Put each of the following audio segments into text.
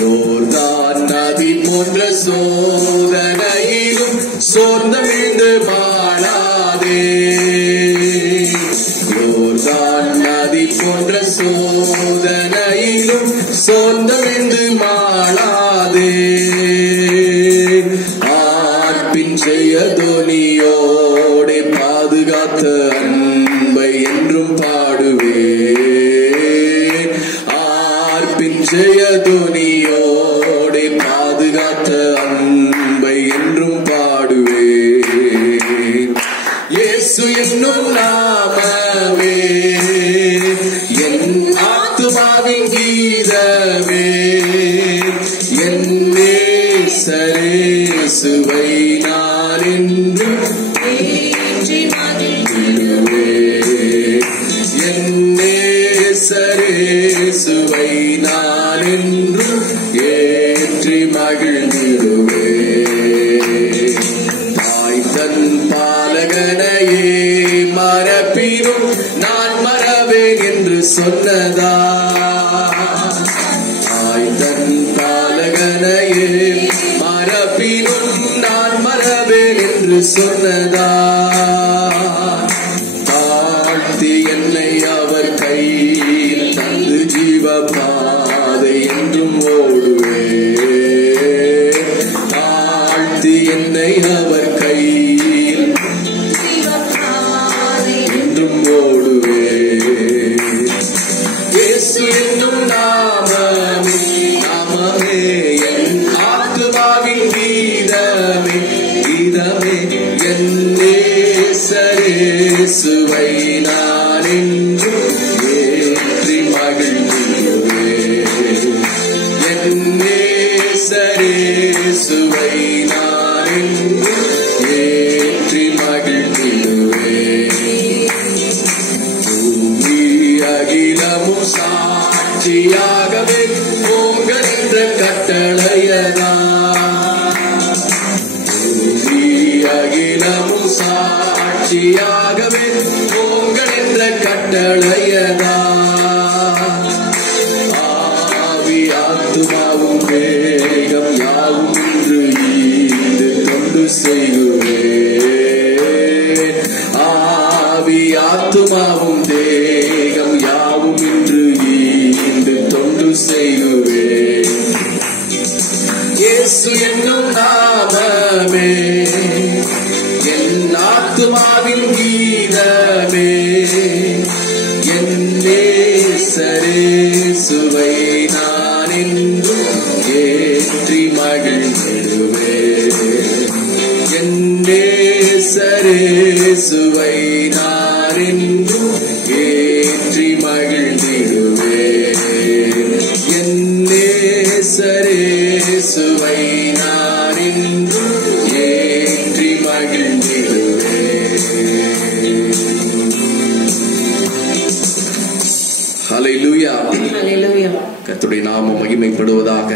யோர்தான் நதி போன்ற சோதனையிலும் சோர்ந்து விழுந்து வாழாதே. யோர்தான் நதி போன்ற சோதனையிலும் சோர்ந்து விழுந்து வாழாதே. ஆர்ப்பின் செய்ய தோனியோடே பாதுகாத்த அன்பை என்றும் பாடுவே. ஜெய துணியோடு பாதுகாத்த அன்பை என்றும் பாடுவே. இயேசு என்னும் நாமமே என் ஆத்துமாவின் கீதமே. என் நேசரேசுவை நான் என்றும் ஏற்றி மகிழ்ந்திடுவே. என் நேசரேசுவை நான் என்றும் ஏற்றி மகிழ்ந்திடுவே. தாய் தன் பாலகனையே மறப்பினும் நான் மறவேன் என்று சொன்னதா. தாய் தன் பாலகனையே மறப்பினும் நான் மறவேன் என்று சொன்னதா. தாழ்த்தி என்னை அவர் கையில் தந்து ஜீவ பாதை என்றும் ஓடுவே. தாழ்த்தி என்னை அவர் கையில் என்றும் ஓடுவே. இயேசு என்னும் நாமமே நாமமே என் ஆத்துமாவின் கீதமே கீதமே. என் நேசரேசுவை நான் என்றும் ஏற்றி மகிழ்ந்திடுவே. என் நேசரேசுவை நான் என்றும் ஏற்றி மகிழ்ந்திடுவே. பூமி அகிலமும் சாட்சியாகவே உங்கள் என்ற கட்டளையதா. பூமி அகிலமும் சாட்சியாகவே உங்கள் என்ற கட்டளையதா. ஆவி ஆத்துமாவும் வேகம் யாவும் இன்று ஈந்து தொண்டு செய்குவே. ஆவி ஆத்துமாவும் தேகம் யாவும் இன்று ஈந்து தொண்டு செய்குவே. இயேசு என்னும் நாமமே என் ஆத்துமாவின் கீதமே. என் நேசரேசுவை நான் என்றும் ஏற்றி மகிழ்ந்திடுவே. என் நேசரேசுவை நான் என்றும் ஏற்றி மகிழ்ந்திடுவே. என் நேசரேசுவை நான் என்றும் ஏற்றி மகிழ்ந்திடுவே. ஹல்லேலூயா. ஹல்லேலூயா. கர்த்தருடைய நாமம் மகிமைப்படுவதாக.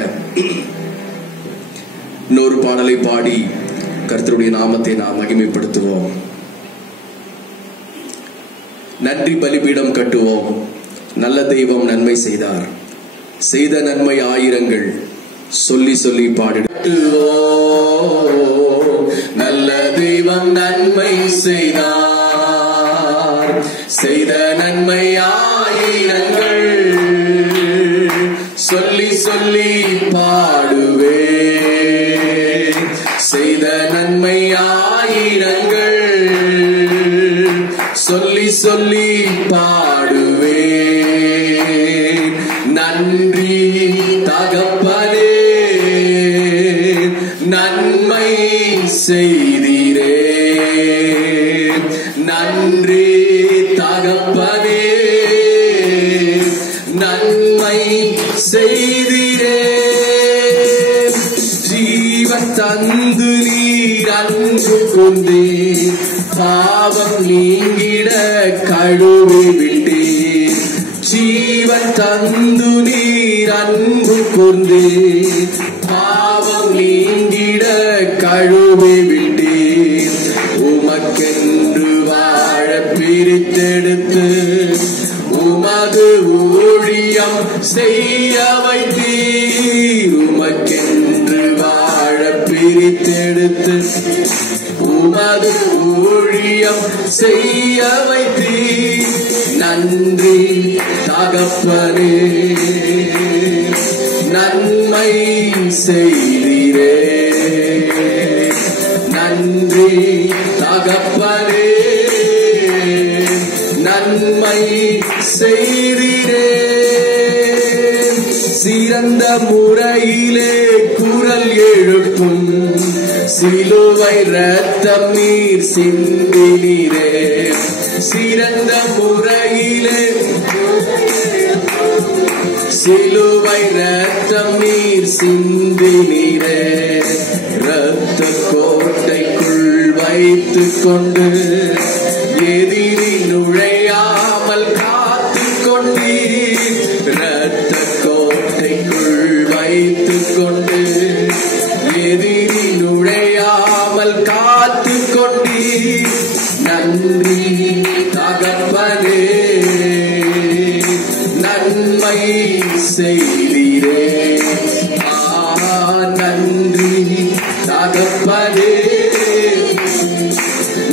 இன்னொரு பாடலை பாடி கர்த்தருடைய நாமத்தை நாம் மகிமைப்படுத்துவோம். நன்றி பலிபீடம் கட்டுவோம். நல்ல தெய்வம் நன்மை செய்தார். செய்த நன்மை ஆயிரங்கள் சொல்லி சொல்லி பாடிடுவோம். நல்ல தெய்வம் நன்மை செய்தார். செய்த நன்மை ஆயிரங்கள் சொல்லி சொல்லி பாடுவே. செய்த நன்மை ஆயிரங்கள் சொல்லி சொல்லி பாடுவே. நன்றி தகப்பனே நன்மை செய்தீரே. நன்றி தகப்பனே நன்மை செய்தீரே. ஜீவன் தந்து நீர் அன்பு கொண்டே பாவம் நீங்கிட கழுவி விட்டே. ஜீவன் தந்து நீர் அன்பு கொண்டே பாவம் நீங்கிட கழுவி விட்டீர். உமக்கென்று வாழ பிரித்தெடுத்து உமது ஊழியம் செய்ய வைத்தீர். உமக்கென்று வாழ பிரித்தெடுத்து உமது ஊழியம் செய்ய வைத்தீர். நன்றி தகப்பனே, நன்மை செய்தீரே. நன்றி தகப்பனே, நன்மை செய்தீரே. சிறந்த முறையிலே குரல் எழுப்பும் சிலுவை ரத்தம் நீர் சிந்தினீரே. சிறந்த முறையிலே சிலுவை ரத்தம் நீர் சிந்தினீரே. இரத்த கோட்டைக்குள் வைத்துக் கொண்டு எதிரி நுழையாமல் காத்துக் கொண்டீர். இரத்த கோட்டைக்குள் வைத்துக் கொண்டு எதிரி நுழையாமல் காத்துக் கொண்டீர். நன்றி தகப்பனே, நன்மை செய்தீரே. நன்றி தகப்பனே,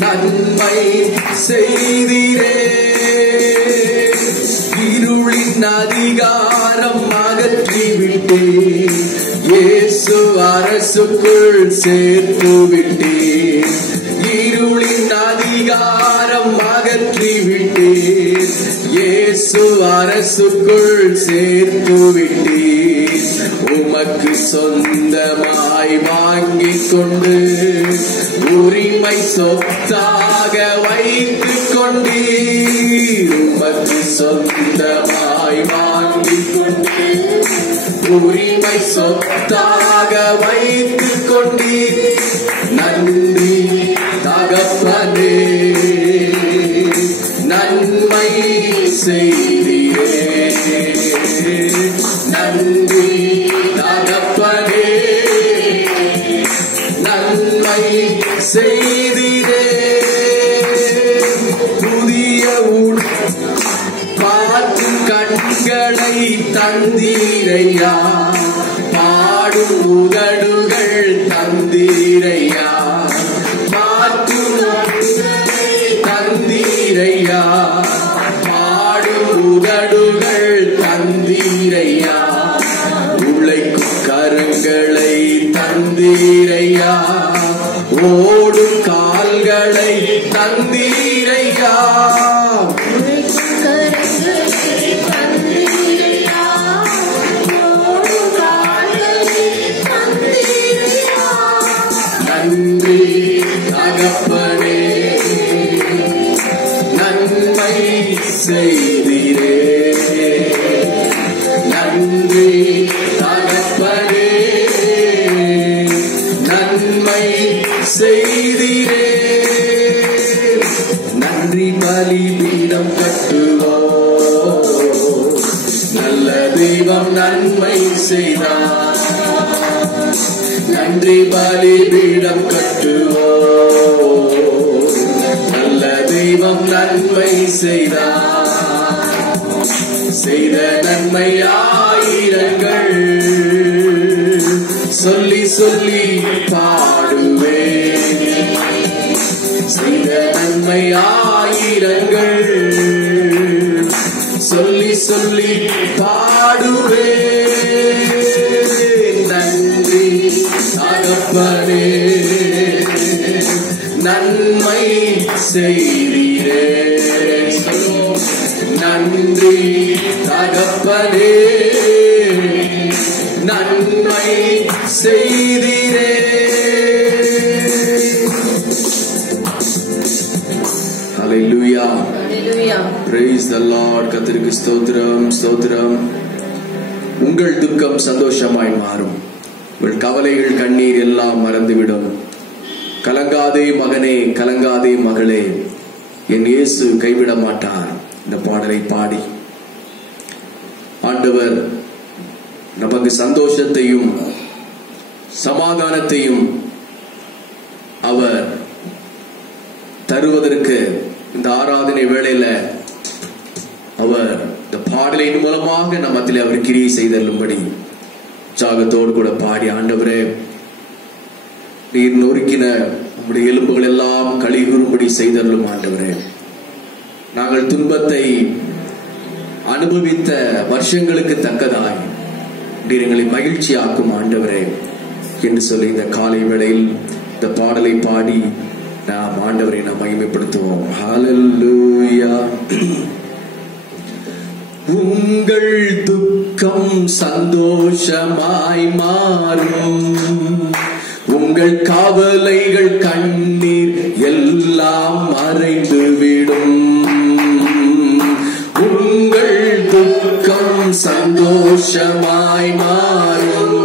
நன்மை செய்தீரே. இருளின் அதிகாரம் அகற்றிவிட்டேன், இயேசு அரசுக்குள் சேர்த்து விட்டேன். இருளின் அதிகாரம் அகற்றிவிட்டேன், இயேசு அரசுக்குள் சேர்த்து விட்டேன். உமக்கு சொந்தமாய் வாங்கிக் கொண்டு உரிமை சொத்தாக வைத்துக் கொண்டீர். உமக்கு சொந்தமாய் வாங்கிக் கொண்டு உரிமை சொத்தாக வைத்துக் கொண்டீர். நன்றி தகப்பனே, நன்மை செய்தீரே. நன்றி தகப்பனே, நன்மை செய்தீரே. புதிய பார்க்கும் கண்களை தந்தீரையா, பாடும் உதடுகள் தந்தீரையா. பார்க்கும் தந்தீரையா, பாடும் உதடுகள் தந்தீரையா. உழைக்கும் கரங்களை தந்தீரையா, ஓடும் கால்களை தந்தீரையா. நன்றி தகப்பனே, நன்மை செய்தீரே. நன்றி தகப்பனே, நன்மை செய்தீரே. நன்றி பலிபீடம் கட்டுவோம், நல்ல தெய்வம் நன்மை செய்தார். நன்றி பலிபீடம் கட்டுவோம், நல்ல தெய்வம் நன்மை செய்தார். செய்த நன்மை ஆயிரங்கள் சொல்லி சொல்லி பாடுவேன். செய்த நன்மை ஆயிரங்கள் சொல்லி சொல்லி பாடுவேன். நன்றி தகப்பனே, நன்மை செய்தீரே. நன்றி தகப்பனே, நன்மை செய்தீரே. Hallelujah. Hallelujah. Praise the Lord. கர்த்தருக்கு ஸ்தோத்திரம், ஸ்தோத்திரம். உங்கள் துக்கம் சந்தோஷமாய் மாறும், உங்கள் கவலைகள் கண்ணீர் எல்லாம் மறந்துவிடும். கலங்காதே மகனே, கலங்காதே மகளே, என் இயேசு கைவிட மாட்டார். இந்த பாடலை பாடி ஆண்டவர் நமக்கு சந்தோஷத்தையும் சமாதானத்தையும் தருவதற்கு இந்த ஆராதனை வேளையில அவர் இந்த பாடலின் மூலமாக நம்மத்திலே அவர் கிரியை செய்தல்லும்படி உற்சாகத்தோடு கூட பாடி, ஆண்டவரே நீர் நொறுக்கின நம்முடைய எலும்புகள் எல்லாம் கழிவுறும்படி செய்தல்லும் ஆண்டவரே, நாங்கள் துன்பத்தை அனுபவித்த வருஷங்களுக்கு தக்கதாய் நீர் எங்களை மகிழ்ச்சியாக்கும் ஆண்டவரே என்று சொல்லி இந்த காலை வேளையில் இந்த பாடலை பாடி நாம் ஆண்டவரை நாம் மகிமைப்படுத்துவோம். ஹல்லேலூயா. உங்கள் துக்கம் சந்தோஷமாய் மாறும், உங்கள் கவலைகள் கண்ணீர் எல்லாம் மறைந்துவிடும். உங்கள் துக்கம் சந்தோஷமாய் மாறும்,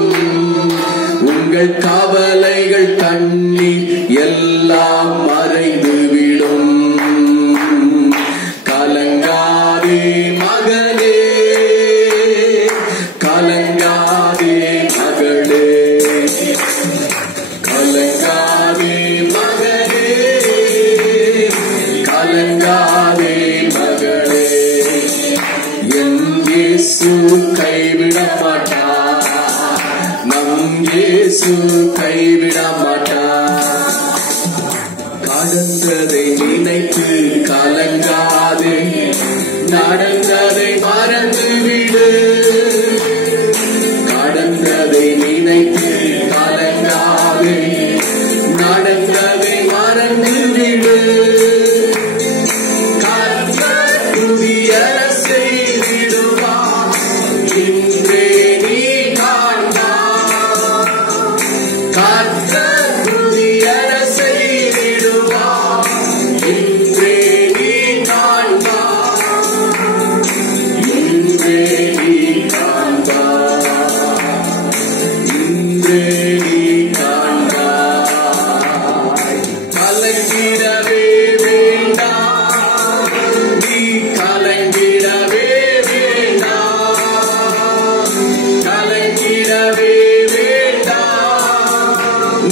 உங்கள் கவலைகள் கண்ணீர் எல்லாம் மறைந்துவிடும். கலங்காதே மகனே, கலங்காதே மகளே, கலங்காதே மகனே, கலங்காதே மகளே, என் இயேசு கைவிட மாட்டார், நம் இயேசு கைவிட மாட்டார். கடந்ததை நினைத்து கலங்காதே, நடந்ததை மறந்துவிடு. கடந்ததை நினைத்து கலங்காதே, நடந்ததை மறந்துவிடு. கர்த்தர் புதிய செய்திடுவார், இன்றே நீ காண்பாய். கர்த்தர் புதிய செய்திடுவார், இன்றே நீ காண்பாய். இன்றே நீ காண்பாய், இன்றே நீ காண்பாய். கலங்கிடவே வேண்டாம், நீ கலங்கிடவே வேண்டாம், கலங்கிடவே வேண்டாம்,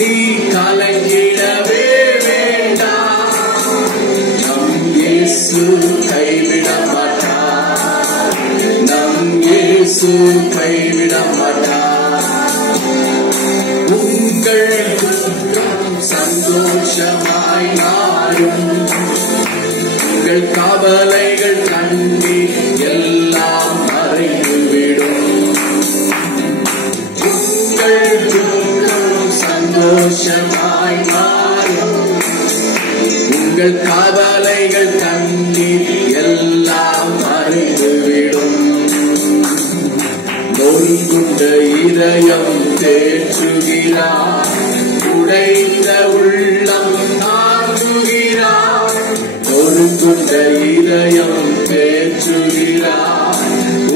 நீ கலங்கிடவே வேண்டாம். நம் இயேசு கைவிட மாட்டார், நம் இயேசு கைவிட மாட்டார். உங்கள் துக்கம் சந்தோஷமாய் மாறும், உங்கள் கவலைகள் கண்ணீர் எல்லாம் மறைந்துவிடும். உங்கள் துக்கம் சந்தோஷமாய் மாறும், உங்கள் கவலைகள் கண்ணீர் எல்லாம் மறைந்துவிடும். நொறுங்குண்ட இதயம் தேற்றுகிறார், உடைந்த உள்ளம் தாங்குகிறார். நொறுங்குண்ட இதயம் தேற்றுகிறார்,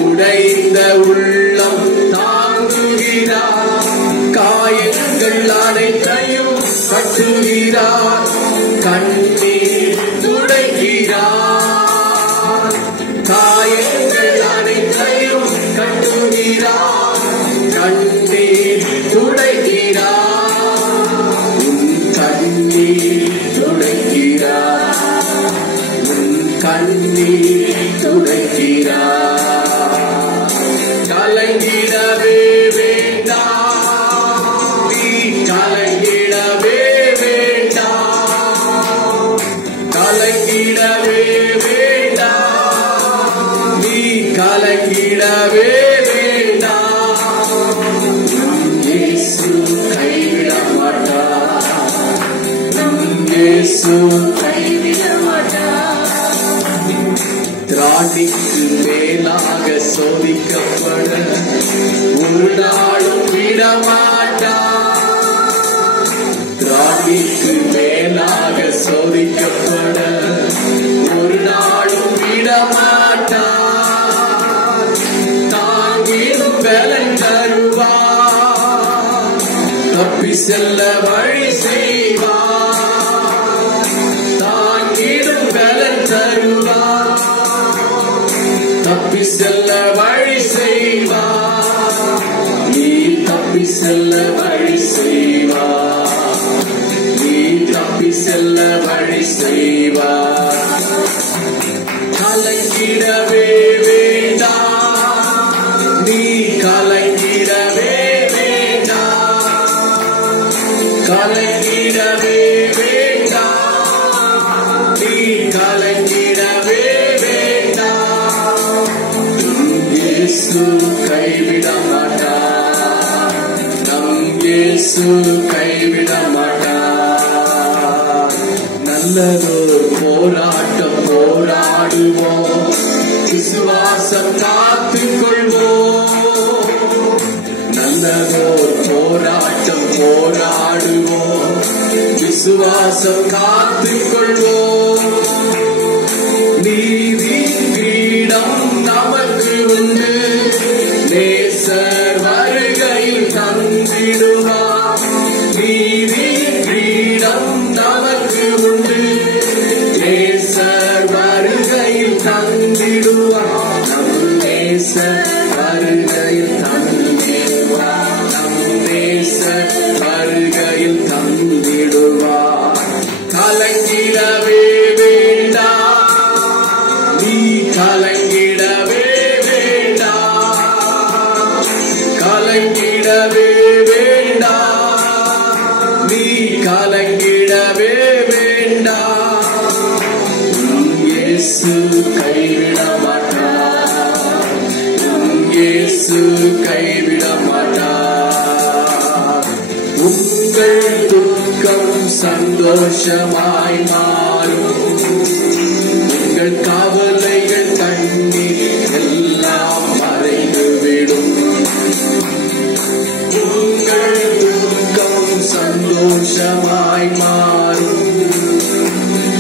உடைந்த உள்ளம் தாங்குகிறார். காயங்கள் அனைத்தையும் கட்டுகிறார், கண்ணீர் துடைக்கிறார். காயங்கள் அனைத்தையும் கட்டுகிறார், கண்ணீர் துடைக்கிறார். உன் கண்ணீர் துடைக்கிறார், உன் கண்ணீர் துடைக்கிறார். கலங்கிடவே வேண்டாம், நீ கலங்கிடவே வேண்டாம், கலங்கிடவே வேண்டாம், நீ கலங்கிடவே வேண்டாம். நம் இயேசு கைவிட மாட்டார், நம் இயேசு கைவிட மாட்டார். திராணிக்கு மேலாக சோதிக்கப்பட ஒரு நாளும் விடமாட்டார். திராணிக்கு மேலாக சோதிக்கப்பட ஒரு நாளும் விடமாட்டார். தாங்கிடும் பலன் தருவார், தப்பி செல்ல வழி செய்வார். தாங்கிடும் பலன் தருவார், தப்பி செல்ல வழி செய்வார். நீ தப்பி செல்ல வழி செய்வார், நீ தப்பி செல்ல வழி செய்வார். கலங்கிடவே வேண்டாம், நீ கலங்கிடவே வேண்டாம், கலங்கிடவே வேண்டாம், நீ கலங்கிடவே வேண்டாம். இயேசு கைவிட மாட்டார், நம் இயேசு கைவிட மாட்டார். நல்லதொரு போராட்டம் போராடுவோம், விசுவாசம் காத்துக் கொள்வோம். நல்லதொரு போராட்டம் போராடுவோம், விசுவாசம் காத்துக் கொள்வோம். நீதி கிரீடம் நமக்கு உண்டு, நேசர் வருகையில் தந்திடுவார். நீதி கிரீடம் நமக்கு உண்டு, நேசர் வருகையில் தந்திடுவார். நம் நேசர் வருகையில் தந்திடுவார், நம் நேசர் வருகையில் தந்திடுவார். கலங்கிடவே வேண்டாம், நீ கலங்கிடவே வேண்டாம், கலங்கிடவே வேண்டாம், நீ கலங்கிடவே வேண்டாம். இயேசு கைவிட மாட்டார், இயேசு கைவிட மாட்டார். உங்கள் துக்கம் சந்தோஷமாய் மாறும், உங்கள் கவலைகள் கண்ணீர் எல்லாம் மறைந்துவிடும். உங்கள் துக்கம் சந்தோஷமாய் மாறும்,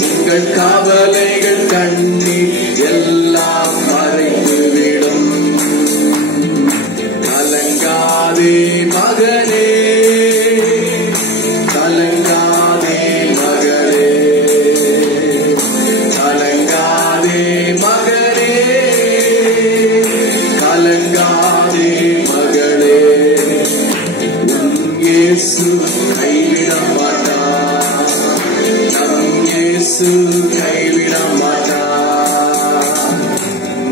உங்கள் கவலைகள் கண்ணீர் எல்லாம் மறைந்துவிடும். கலங்காதே மகனே, கலங்காதே மகளே, கலங்காதே மகனே, கலங்காதே மகளே. உன் இயேசு கைவிட மாட்டார், நம் இயேசு கைவிட மாட்டார்.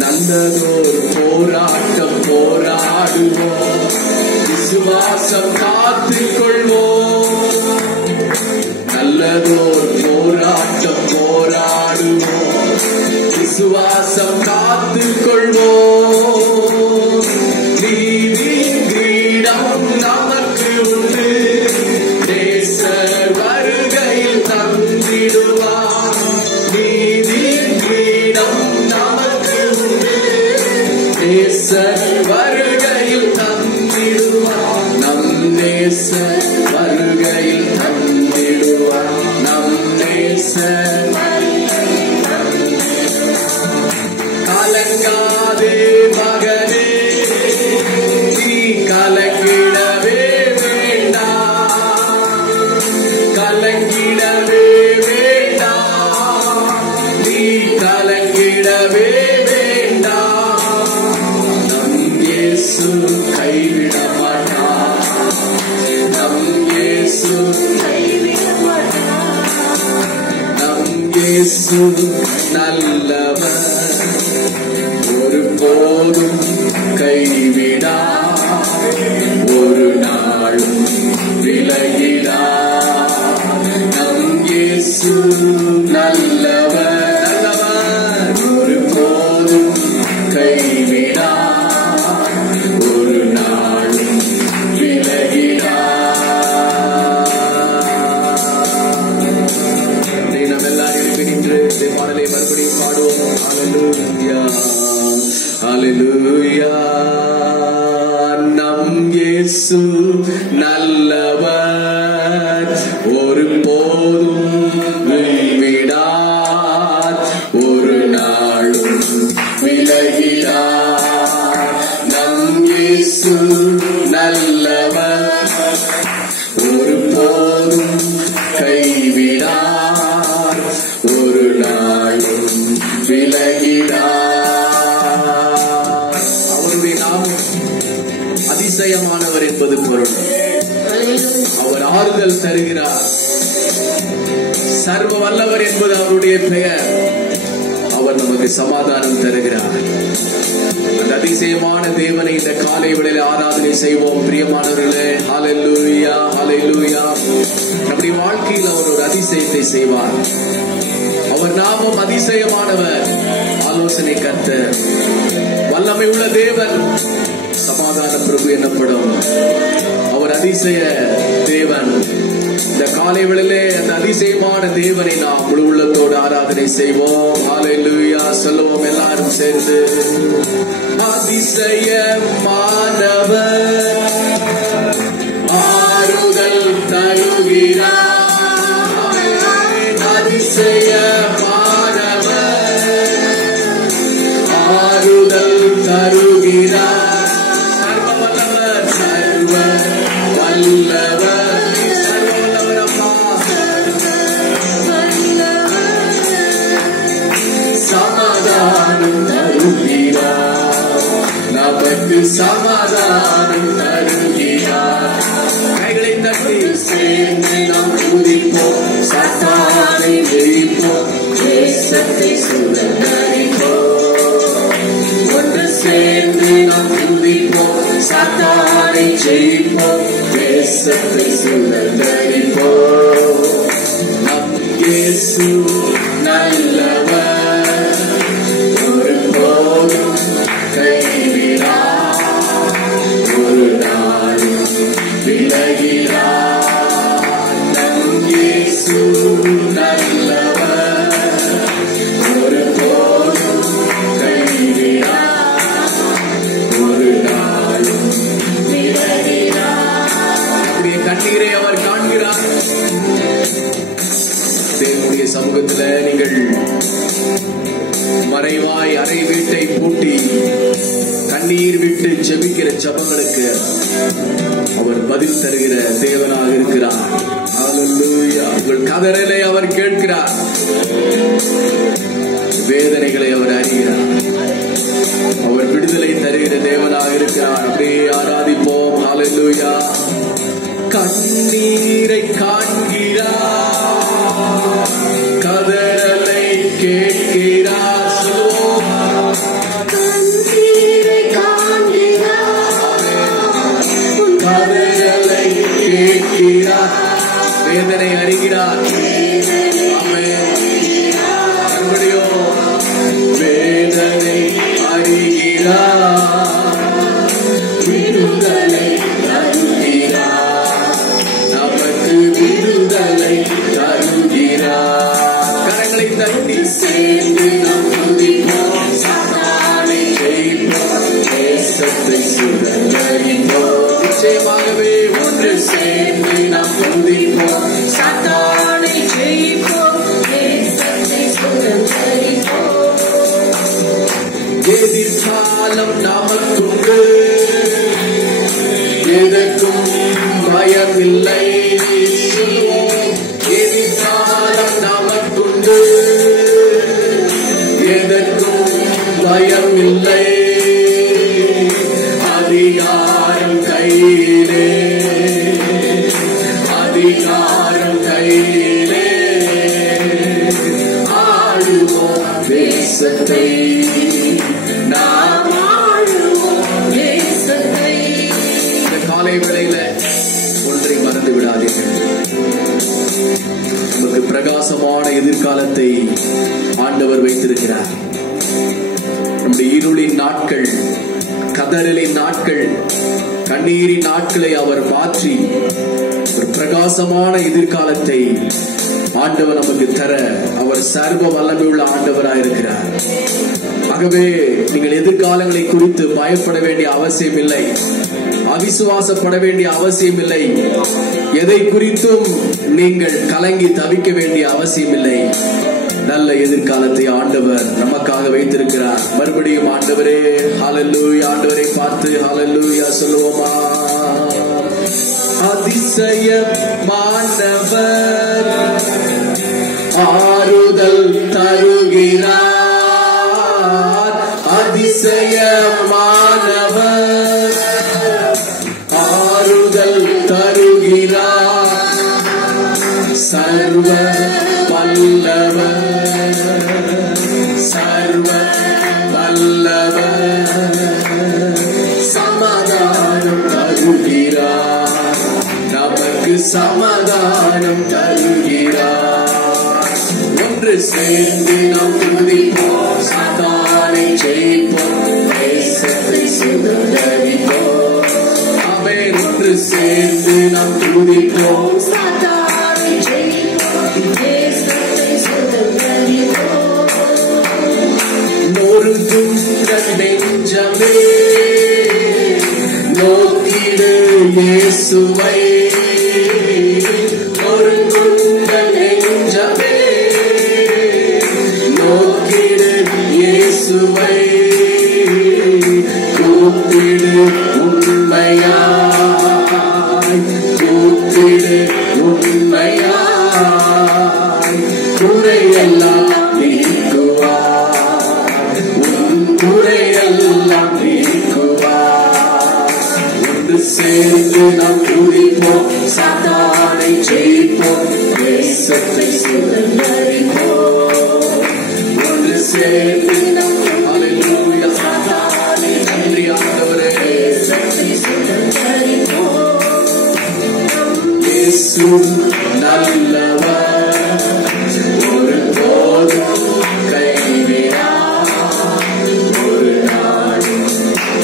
நல்லதோர் போராட்டம் போராடுவோம், விசுவாசம் காத்துக் கொள்வோம். நல்லதோர் போராட்டம் போராடுவோம், விசுவாசம் காத்துக் கொள்வோம். நீதி கிரீடம் நமக்கு உண்டு, நேசர் வருகையில் தந்திடுவார். நீதி கிரீடம் நமக்கு உண்டு, நேசர் வருகையில் தந்திடுவார். நம் நேசர் வருகையில் தந்திடுவார், நம் நேசர் வருகையில் தந்திடுவார். கலங்காதே மகனே, நீ கலங்கிடவே வேண்டாம், கலங்கிடவே வேண்டாம், நீ கலங்கிடவே வேண்டாம். நம் இயேசு கைவிட மாட்டார், நம் இயேசு கைவிட மாட்டார். நம் இயேசு நல்லவர், ஒருபோதும் கைவிடார், ஒரு நாளும் விலகிடார். நம் இயேசு நல்லவர், நல்லவர், ஒருபோதும் கைவிடார், ஒரு நாளும் விலகிடார். நாம் எல்லாரும் நின்று இந்த பாடலை மறுபடியும் பாடுவோம். ஹல்லேலூயா, ஹல்லேலூயா. நம் இயேசு நல்லவர், ஒருபோதும் விடார், ஒரு நாளும் விலகிடார். நம் இயேசு நல்லவர், ஒருபோதும் கைவிடார், ஒரு நாளும் விலகிடார். அவருடைய நாமம் அதிசயமானவர் என்பது பொருள். அவர் ஆறுதல் தருகிறார், சர்வ வல்லவர் என்பது அவருடைய பெயர். அவர் நமக்கு சமாதானம் தருகிறார். அந்த அதிசயமான தேவனை இந்த காலை வேளையில் ஆராதனை செய்வோம். பிரியமானவர்களே, ஹல்லேலூயா, ஹல்லேலூயா. நம்முடைய வாழ்க்கையில் அவர் ஒரு அதிசயத்தை செய்வார். அவர் நாமம் அதிசயமானவர், ஆலோசனை கர்த்தர், வல்லமை உள்ள தேவன், சமாதான பிரபு எனப்படும். அவர் அதிசய தேவன். இந்த காலை வேளையிலே அந்த அதிசயமான தேவனை நாம் முழு உள்ளத்தோடு ஆராதனை செய்வோம். ஹல்லேலூயா சொல்லுவோம் எல்லாரும் சேர்ந்து. அதிசயமானவர், ஆறுதல் தருகிறார். அதிசயமானவர், ஆறுதல் தருகிறார். சர்வ வல்லவர், சர்வ வல்லவர், சமாதானம் தருகிறார். நமக்கு சமாதானம் தருகிறார். கைகளை தட்டி சேர்ந்து நாம் துதிப்போம், சாத்தானை ஜெயிப்போம், தேசத்தை சுதந்தரிப்போம். ஒன்று சேர்ந்து நாம் துதிப்போம், சாத்தானை ஜெயிப்போம், தேசத்தை சுதந்தரிப்போம். நம் இயேசு நல்லவர், ஒருபோதும் கைவிடார், ஒரு நாளும் விலகிறார். நம் இயேசு நல்லவர், ஒருபோதும் கைவிடார், ஒரு நாளும் விலகிறார். நம்முடைய கண்ணீரை அவர் காண்கிறார். தேவனுடைய சமூகத்தில் நீங்கள் மறைவாய் அறை வீட்டை பூட்டி கண்ணீர் விட்டு ஜெபிக்கிற ஜெபங்களுக்கு அவர் பதில் தருகிற தேவனாக இருக்கிறார். ஹல்லேலூயா. உங்கள் கதறலை அவர் கேட்கிறார், வேதனைகளை அவர் அறிகிறார், அவர் விடுதலை தருகிற தேவனாக இருக்கிறார். அப்படியே ஆராதிப்போம். ஹல்லேலூயா. கண்ணீரை காண்கிறார், கதறலை கேட்கிறார். கண்ணீரை காண்கிறார், கதறலை கேட்கிறார், வேதனை அறிகிறார். மறுபடியும் வேதனை அறிகிறார், விடுதலை தருகிறார், நமக்கு விடுதலை தருகிறார். கரங்களை தட்டி சேர்ந்து நாம் துதிப்போம், சாத்தானை ஜெயிப்போம், தேசத்தை சுதந்தரிப்போம். நிச்சயமாகவே ஒன்று சேர்ந்து நாம் துதிப்போம், சாத்தானை ஜெயிப்போம், தேசத்தை சுதந்தரிப்போம். எதிர்காலம் நமக்குண்டு, எதற்கும் பயமில்லை. எதிர்காலம் நமக்குண்டு, எதற்கும் பயமில்லை. அதிகாரம் கையிலே, அதிகாரம் கையிலே, ஆளுவோம் தேசத்தை, நாம் ஆளுவோம் தேசத்தை. இந்த காலை வேளையில ஒன்றை மறந்து விடாதீர்கள். நமக்கு பிரகாசமான எதிர்காலத்தை ஆண்டவர் வைத்திருக்கிறார். நம்முடைய இருளின் நாட்கள், கதறலின் நாட்கள், கண்ணீரின் நாட்களை அவர் மாற்றி ஒரு பிரகாசமான எதிர்காலத்தை ஆண்டவர் நமக்கு தர அவர் சர்வ வல்லமையுள்ள ஆண்டவராக இருக்கிறார். ஆகவே நீங்கள் எதிர்காலங்களை குறித்து பயப்பட வேண்டிய அவசியம் இல்லை, அவிசுவாசப்பட வேண்டிய அவசியம் இல்லை, எதை குறித்தும் நீங்கள் கலங்கி தவிக்க வேண்டிய அவசியம் இல்லை. நல்ல எதிர்காலத்தை ஆண்டவர் நமக்காக வைத்திருக்கிறார். மறுபடியும் ஆண்டவரே ஹல்லேலூயா, ஆண்டவரை பார்த்து ஹல்லேலூயா சொல்லுவோமா. அதிசயமானவர், ஆறுதல் தருகிறார். அதிசயமானவர், ஆறுதல் தருகிறார். சர்வ வல்லவர், சர்வ வல்லவர், சமாதானம் தருகிறார், நமக்கு சமாதானம் தருகிறார். ஒன்று சேர்ந்து நாம் துதிப்போம், சாத்தானை ஜெயிப்போம், தேசத்தை சுதந்தரிப்போம். ஆமென். ஒன்று சேர்ந்து நாம் துதிப்போம், சாத்தானை ஜெயிப்போம், தேசத்தை சுதந்தரிப்போம். நொறுங்கும் நெஞ்சமே நோக்கிடு இயேசுவை, நொறுங்கும் நெஞ்சமே நோக்கிடு இயேசுவை, கூப்பிடு உண்மையாய், கூப்பிடு உண்மையாய், குறையெல்லாம் நீக்குவார், உன் குறையெல்லாம் நீக்குவார். ஒன்று சேர்ந்து நாம் துதிப்போம், சாத்தானை ஜெயிப்போம், தேசத்தை சுதந்தரிப்போம். ஒன்று சேர்ந்து ஹல்லேலூயா, சாத்தானை நன்றி ஆண்டவரே, தேசத்தை சுதந்தரிப்போம். இயேசு நல்லவர், ஒருபோதும் கைவிடார், ஒரு நாளும்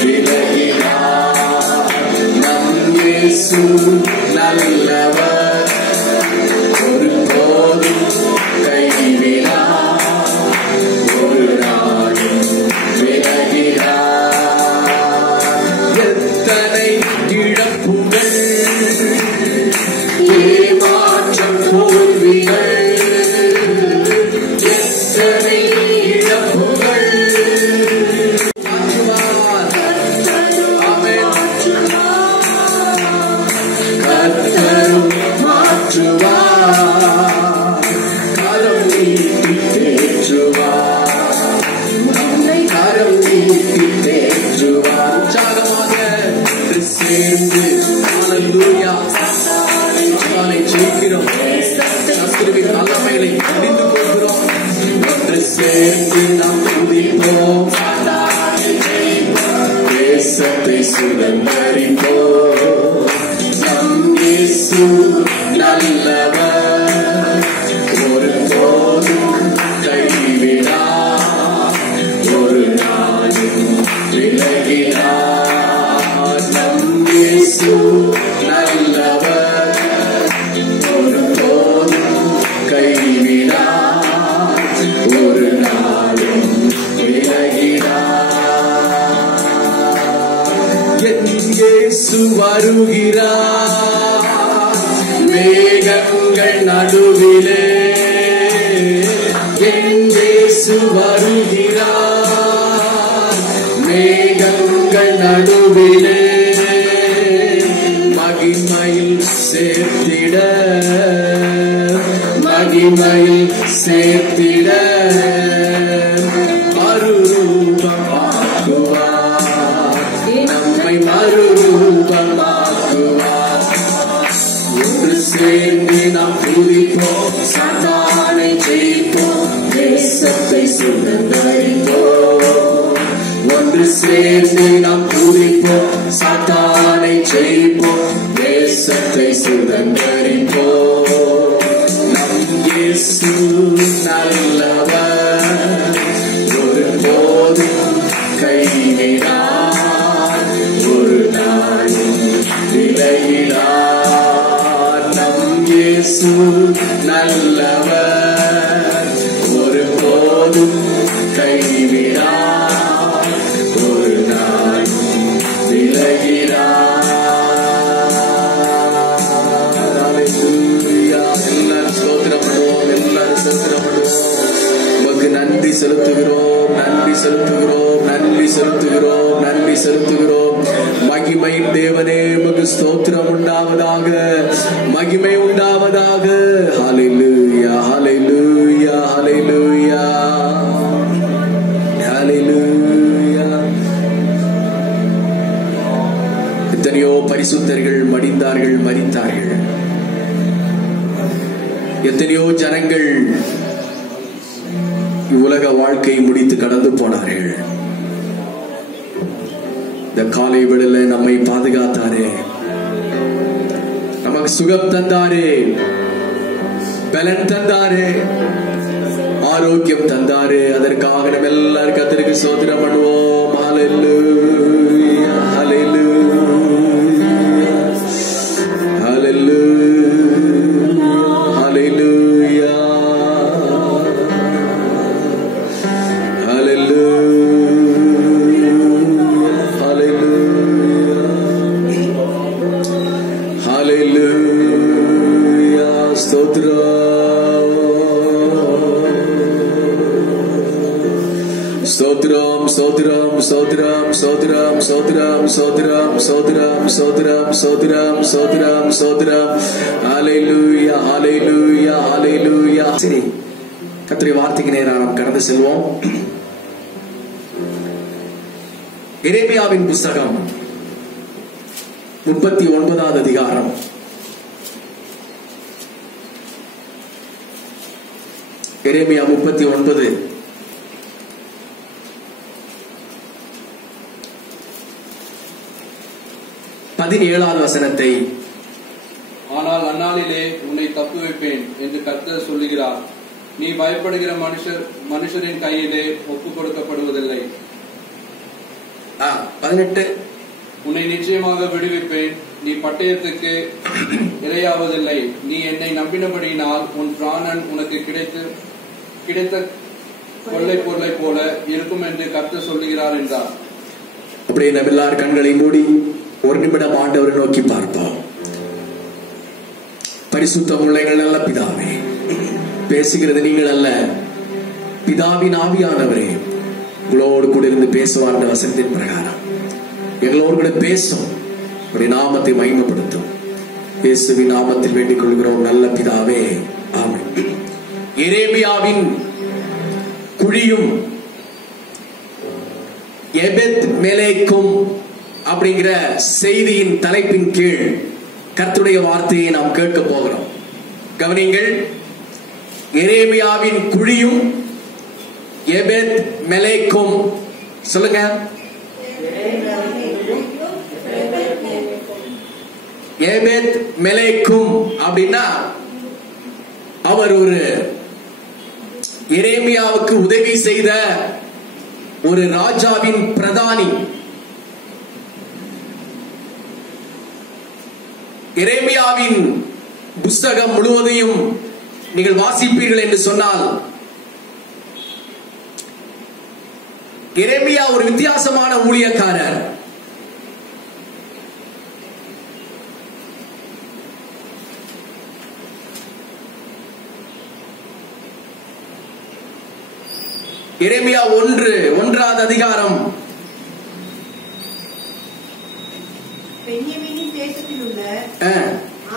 விலகினார். நம் இயேசு நல்லவர், ஒருபோதும் கைவிடார், ஒரு நாளும் விலகினார். எத்தனை இழப்புகள், ஏமாற்றம் தோல்விகள், எத்தனை இழப்புகள், கர்த்தரும் மாற்றுவார், கரம் நீட்டி தேற்றுவார், நம்மை கரம் நீட்டி தேற்றுவார். உற்சாகமாக சேர்ந்து ஹல்லேலூயா, சாத்தானை ஜெயிக்கிறோம், சத்துருவின் வல்லமைகளை அழிந்து போகிறோம். ஒன்று சேர்ந்து நாம் துதிப்போம், சாத்தானை ஜெயிப்போம், தேசத்தை சுதந்தரிப்போம். நம் இயேசு நல்லவர், ஒருபோதும் கைவிடார், ஒரு நாளும் விலகினார். நம் இயேசு நல்லவர், ஒருபோதும் கைவிடார், ஒரு நாளும் விலகினார். என் இயேசு வருகிறார், மேகங்கள் நடுவிலே, என் இயேசு வருகிறார், மேகங்கள் நடுவிலே, மகிமையில் சேர்த்திட, மகிமையில் சேர்த்திட, மறுரூபமாக்குவார், நம்மை மறுரூபமாக்குவார். ஒன்று சேர்ந்து நாம் துதிப்போம், சாத்தானை ஜெயிப்போம், தேசத்தை சுதந்தரிப்போம். ஒன்று சேர்ந்து நாம் துதிப்போம், சாத்தானை ஜெயிப்போம், தேசத்தை சுதந்தரிப்போம். நம் இயேசு நல்லவர், ஒருபோதும் கைவிடார், ஒரு நாளும் விலகினார். நம் இயேசு நல்லவர், ஒருபோதும் கைவிடார், ஒரு நாளும் விலகினார். ஹல்லேலூயா. எல்லாரும் ஸ்தோத்திரம் பண்ணுவோம், எல்லாரும் ஸ்தோத்திரம் பண்ணுவோம். உமக்கு நன்றி செலுத்துகிறோம், நன்றி செலுத்துகிறோம், நன்றி செலுத்துகிறோம், நன்றி செலுத்துகிறோம். மகிமையின் தேவனே உமக்கு ஸ்தோத்திரம் உண்டாவதாக, மகிமை உண்டாவதாக. ஹல்லேலூயா, ஹல்லேலூயா, ஹல்லேலூயா, ஹல்லேலூயா. எத்தனையோ பரிசுத்தர்கள் மடிந்தார்கள், மரித்தார்கள். எத்தனையோ ஜனங்கள் இவ்வுலக வாழ்க்கை முடித்து கடந்து போனார்கள். இந்த காலை வேளையில நம்மை பாதுகாத்தாரே, நமக்கு சுகம் தந்தாரே, பலன் தந்தாரே, ஆரோக்கியம் தந்தாரே. அதற்காக நம்ம எல்லாரும் கர்த்தருக்கு ஸ்தோத்திரம் பண்ணுவோம். ஹல்லேலூயா, ஹல்லேலூயா, ஹல்லேலூயா, ஹல்லேலூயா, ஹல்லேலூயா, ஹல்லேலூயா, ஸ்தோத்திரம். Sotram, Sotram, Sotram, Sotram, Sotram, Sotram, Sotram, Sotram, Sotram, Sotram, Sotram. Hallelujah, Hallelujah, Hallelujah. சரி, கர்த்தருடைய வார்த்தைக்கு நேரா நாம் கடந்து செல்வோம். எரேமியாவின் புத்தகம் 39வது அதிகாரம். எரேமியா 39 17வது வசனத்தை. ஆனால் அந்நாளிலே உன்னை தப்பு வைப்பேன் என்று கர்த்தர் சொல்லுகிறார். நீ பயப்படுகிற மனுஷரின் கையிலே ஒப்பு கொடுக்கப்படுவதில்லை. 18 உன்னை நிச்சயமாக விடுவிப்பேன். நீ பட்டயத்துக்கு இரையாவதில்லை. நீ என்னை நம்பினபடியினால் உன் பிராணன் உனக்கு கிடைத்த கொள்ளை பொருளை போல இருக்கும் என்று கர்த்தர் சொல்லுகிறார் என்றார். அப்படியே நம்ம எல்லாரும் கண்களை மூடி ஒரு நிமிடம் ஆண்டவரை நோக்கி பார்ப்போம். பரிசுத்த உள்ளங்கள் நல்ல பிதாவே, பேசுகிறது நீங்கள் அல்ல, பிதாவின் ஆவியானவரே உங்களோடு கூட இருந்து பேசுவார். வசனத்தின் பிரகாரம் எங்களோடு கூட பேசும், உடைய நாமத்தை மகிமைப்படுத்தும். இயேசுவின் நாமத்தில் வேண்டிக் கொள்கிறோம் நல்ல பிதாவே, ஆமென். எரேமியாவின் குழியும் எபெத் மெலேக்கும் அப்படிங்கிற செய்தியின் தலைப்பின் கீழ் கர்த்தருடைய வார்த்தையை நாம் கேட்க போகிறோம். கவனிங்கள். எரேமியாவின் குழியும் எபெத் மெலேக்கும். சொல்லுங்க. எபெத் மெலேக்கும் அப்படின்னா அவர் ஒரு எரேமியாவுக்கு உதவி செய்த ஒரு ராஜாவின் பிரதானி. எரேமியாவின் புஸ்தகம் முழுவதையும் நீங்கள் வாசிப்பீர்கள் என்று சொன்னால், எரேமியா ஒரு வித்தியாசமான ஊழியக்காரர். எரேமியா 1வது அதிகாரம். பென்யமீனின் தேசத்தில் உள்ள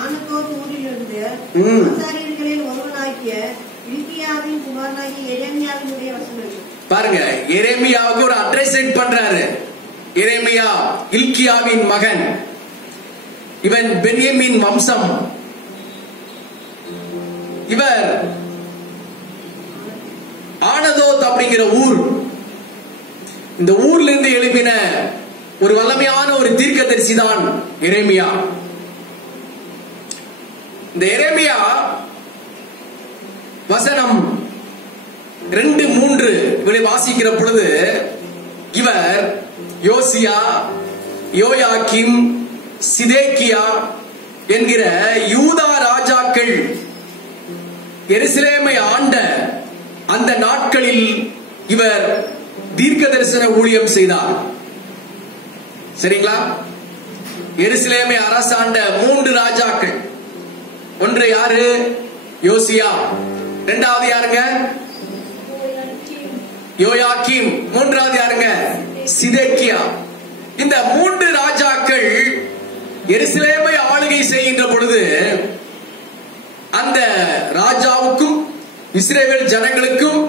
ஆனதோத் ஊரிலிருந்து ஆசாரியர்களில் ஒருவனாகிய இல்க்கியாவின் குமாரனாகிய எரேமியாவினுடைய வசனங்கள். பாருங்க, எரேமியாவுக்கு ஒரு அட்ரஸ் செட் பண்றாரு. எரேமியா இல்க்கியாவின் மகன். இவன் பென்யமீன் வம்சம். இவர் ஆனதோத் அப்படிங்கிற ஊர். இந்த ஊர்ல இருந்து எழுப்பின ஒரு வல்லமையான ஒரு தீர்க்கதரிசி தான் எரேமியா. இந்த எரேமியா வசனம் 2-3 இவரை வாசிக்கிற பொழுது, இவர் யோசியா, யோயாக்கிம், சிதேக்கியா என்கிற யூதா ராஜாக்கள் எருசலேமை ஆண்ட அந்த நாட்களில் இவர் தீர்க்க தரிசன ஊழியம் செய்தார். சரிங்களா? எருசலேமை அரசாண்ட 3 ராஜாக்கள். ஒன்று யாரு? யோசியா. இரண்டாவது யாருங்க? யோயாக்கிம். மூன்றாவது யாருங்க? சிதேக்கியா. இந்த 3 ராஜாக்கள் எருசலேமை ஆளுகை செய்கின்ற பொழுது அந்த ராஜாவுக்கும் இஸ்ரவேல் ஜனங்களுக்கும்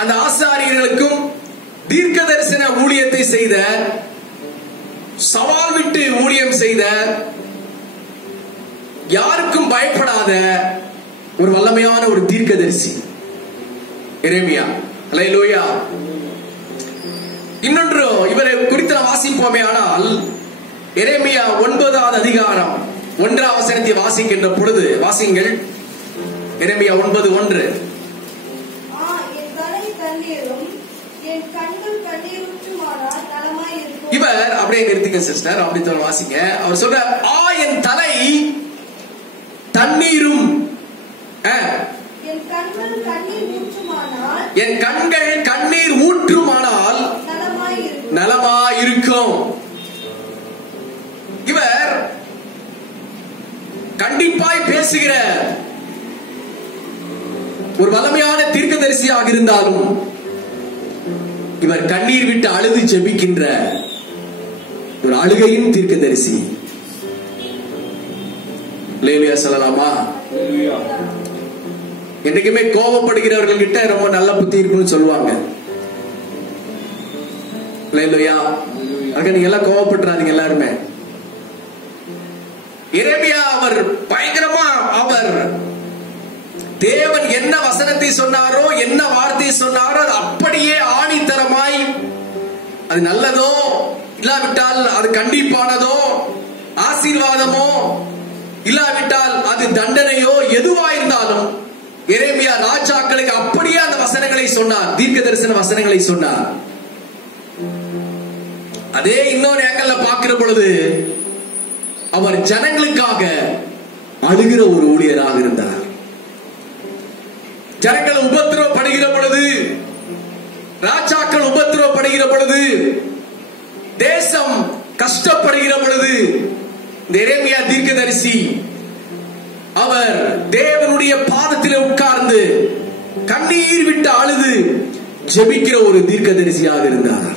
அந்த ஆசாரியர்களுக்கும் தீர்க்க தரிசன ஊழியத்தை செய்த, சவால் விட்டு ஊழியம் செய்த, யாருக்கும் பயப்படாத ஒரு வல்லமையான ஒரு தீர்க்கதரிசி எரேமியா. அல்லேலூயா. இன்னொன்று இவரை குறித்து நாம் வாசிப்போமே ஆனால் எரேமியா 9வது அதிகாரம் 1ஆம் வசனத்தை வாசிக்கின்ற பொழுது, வாசிங்கள். எரேமியா 9:1. இவர் அப்படியே நிறுத்திக்க சிஸ்டர், அப்படி வாசிங்க. அவர் சொல்ற, என் தலை தண்ணீரும் என் கண்கள் கண்ணீர் ஊற்றுமானால் நலமாயிருக்கும். இவர் கண்டிப்பாய் பேசுகிற ஒரு வல்லமையான தீர்க்கதரிசியாக இருந்தாலும் இவர் கண்ணீர் விட்டு அழுது ஜெபிக்கின்ற ஒரு அழுகையின் தீர்க்கதரிசி. அல்லேலூயா சொல்லலாமா? என்னைக்குமே கோபப்படுகிறவர்கள் கிட்ட ரொம்ப நல்ல புத்தி இருக்குன்னு சொல்லுவாங்க. அல்லேலூயா. அதுக்கு நீங்க எல்லாம் கோபப்படுறாதீங்க எல்லாருமே. எரேமியா அவர் பயங்கரமா, அவர் தேவன் என்ன வசனத்தை சொன்னாரோ, என்ன வார்த்தை சொன்னாரோ அது அப்படியே ஆணித்தரமாய், அது நல்லதோ இல்லாவிட்டால் அது கண்டிப்பானதோ ஆசீர்வாதமோ இல்லாவிட்டால் அது தண்டனையோ எதுவா இருந்தாலும் எரேமியா ராஜாக்களுக்கு அப்படியே அந்த வசனங்களை சொன்னார், தீர்க்க தரிசன வசனங்களை சொன்னார். அதே இன்னொரு ஏங்கல்ல பார்க்கிற பொழுது அவர் ஜனங்களுக்காக அழுகிற ஒரு ஊழியராக இருந்தார். ஜனங்கள் உபத்திரவப்படுகிற பொழுது, ராஜாக்கள் உபத்திரவப்படுகிற பொழுது, தேசம் கஷ்டப்படுகிற பொழுது எரேமியா தீர்க்கதரிசி அவர் தேவனுடைய பாதத்தில் உட்கார்ந்து கண்ணீர் விட்டு அழுது ஜெபிக்கிற ஒரு தீர்க்கதரிசியாக இருந்தார்.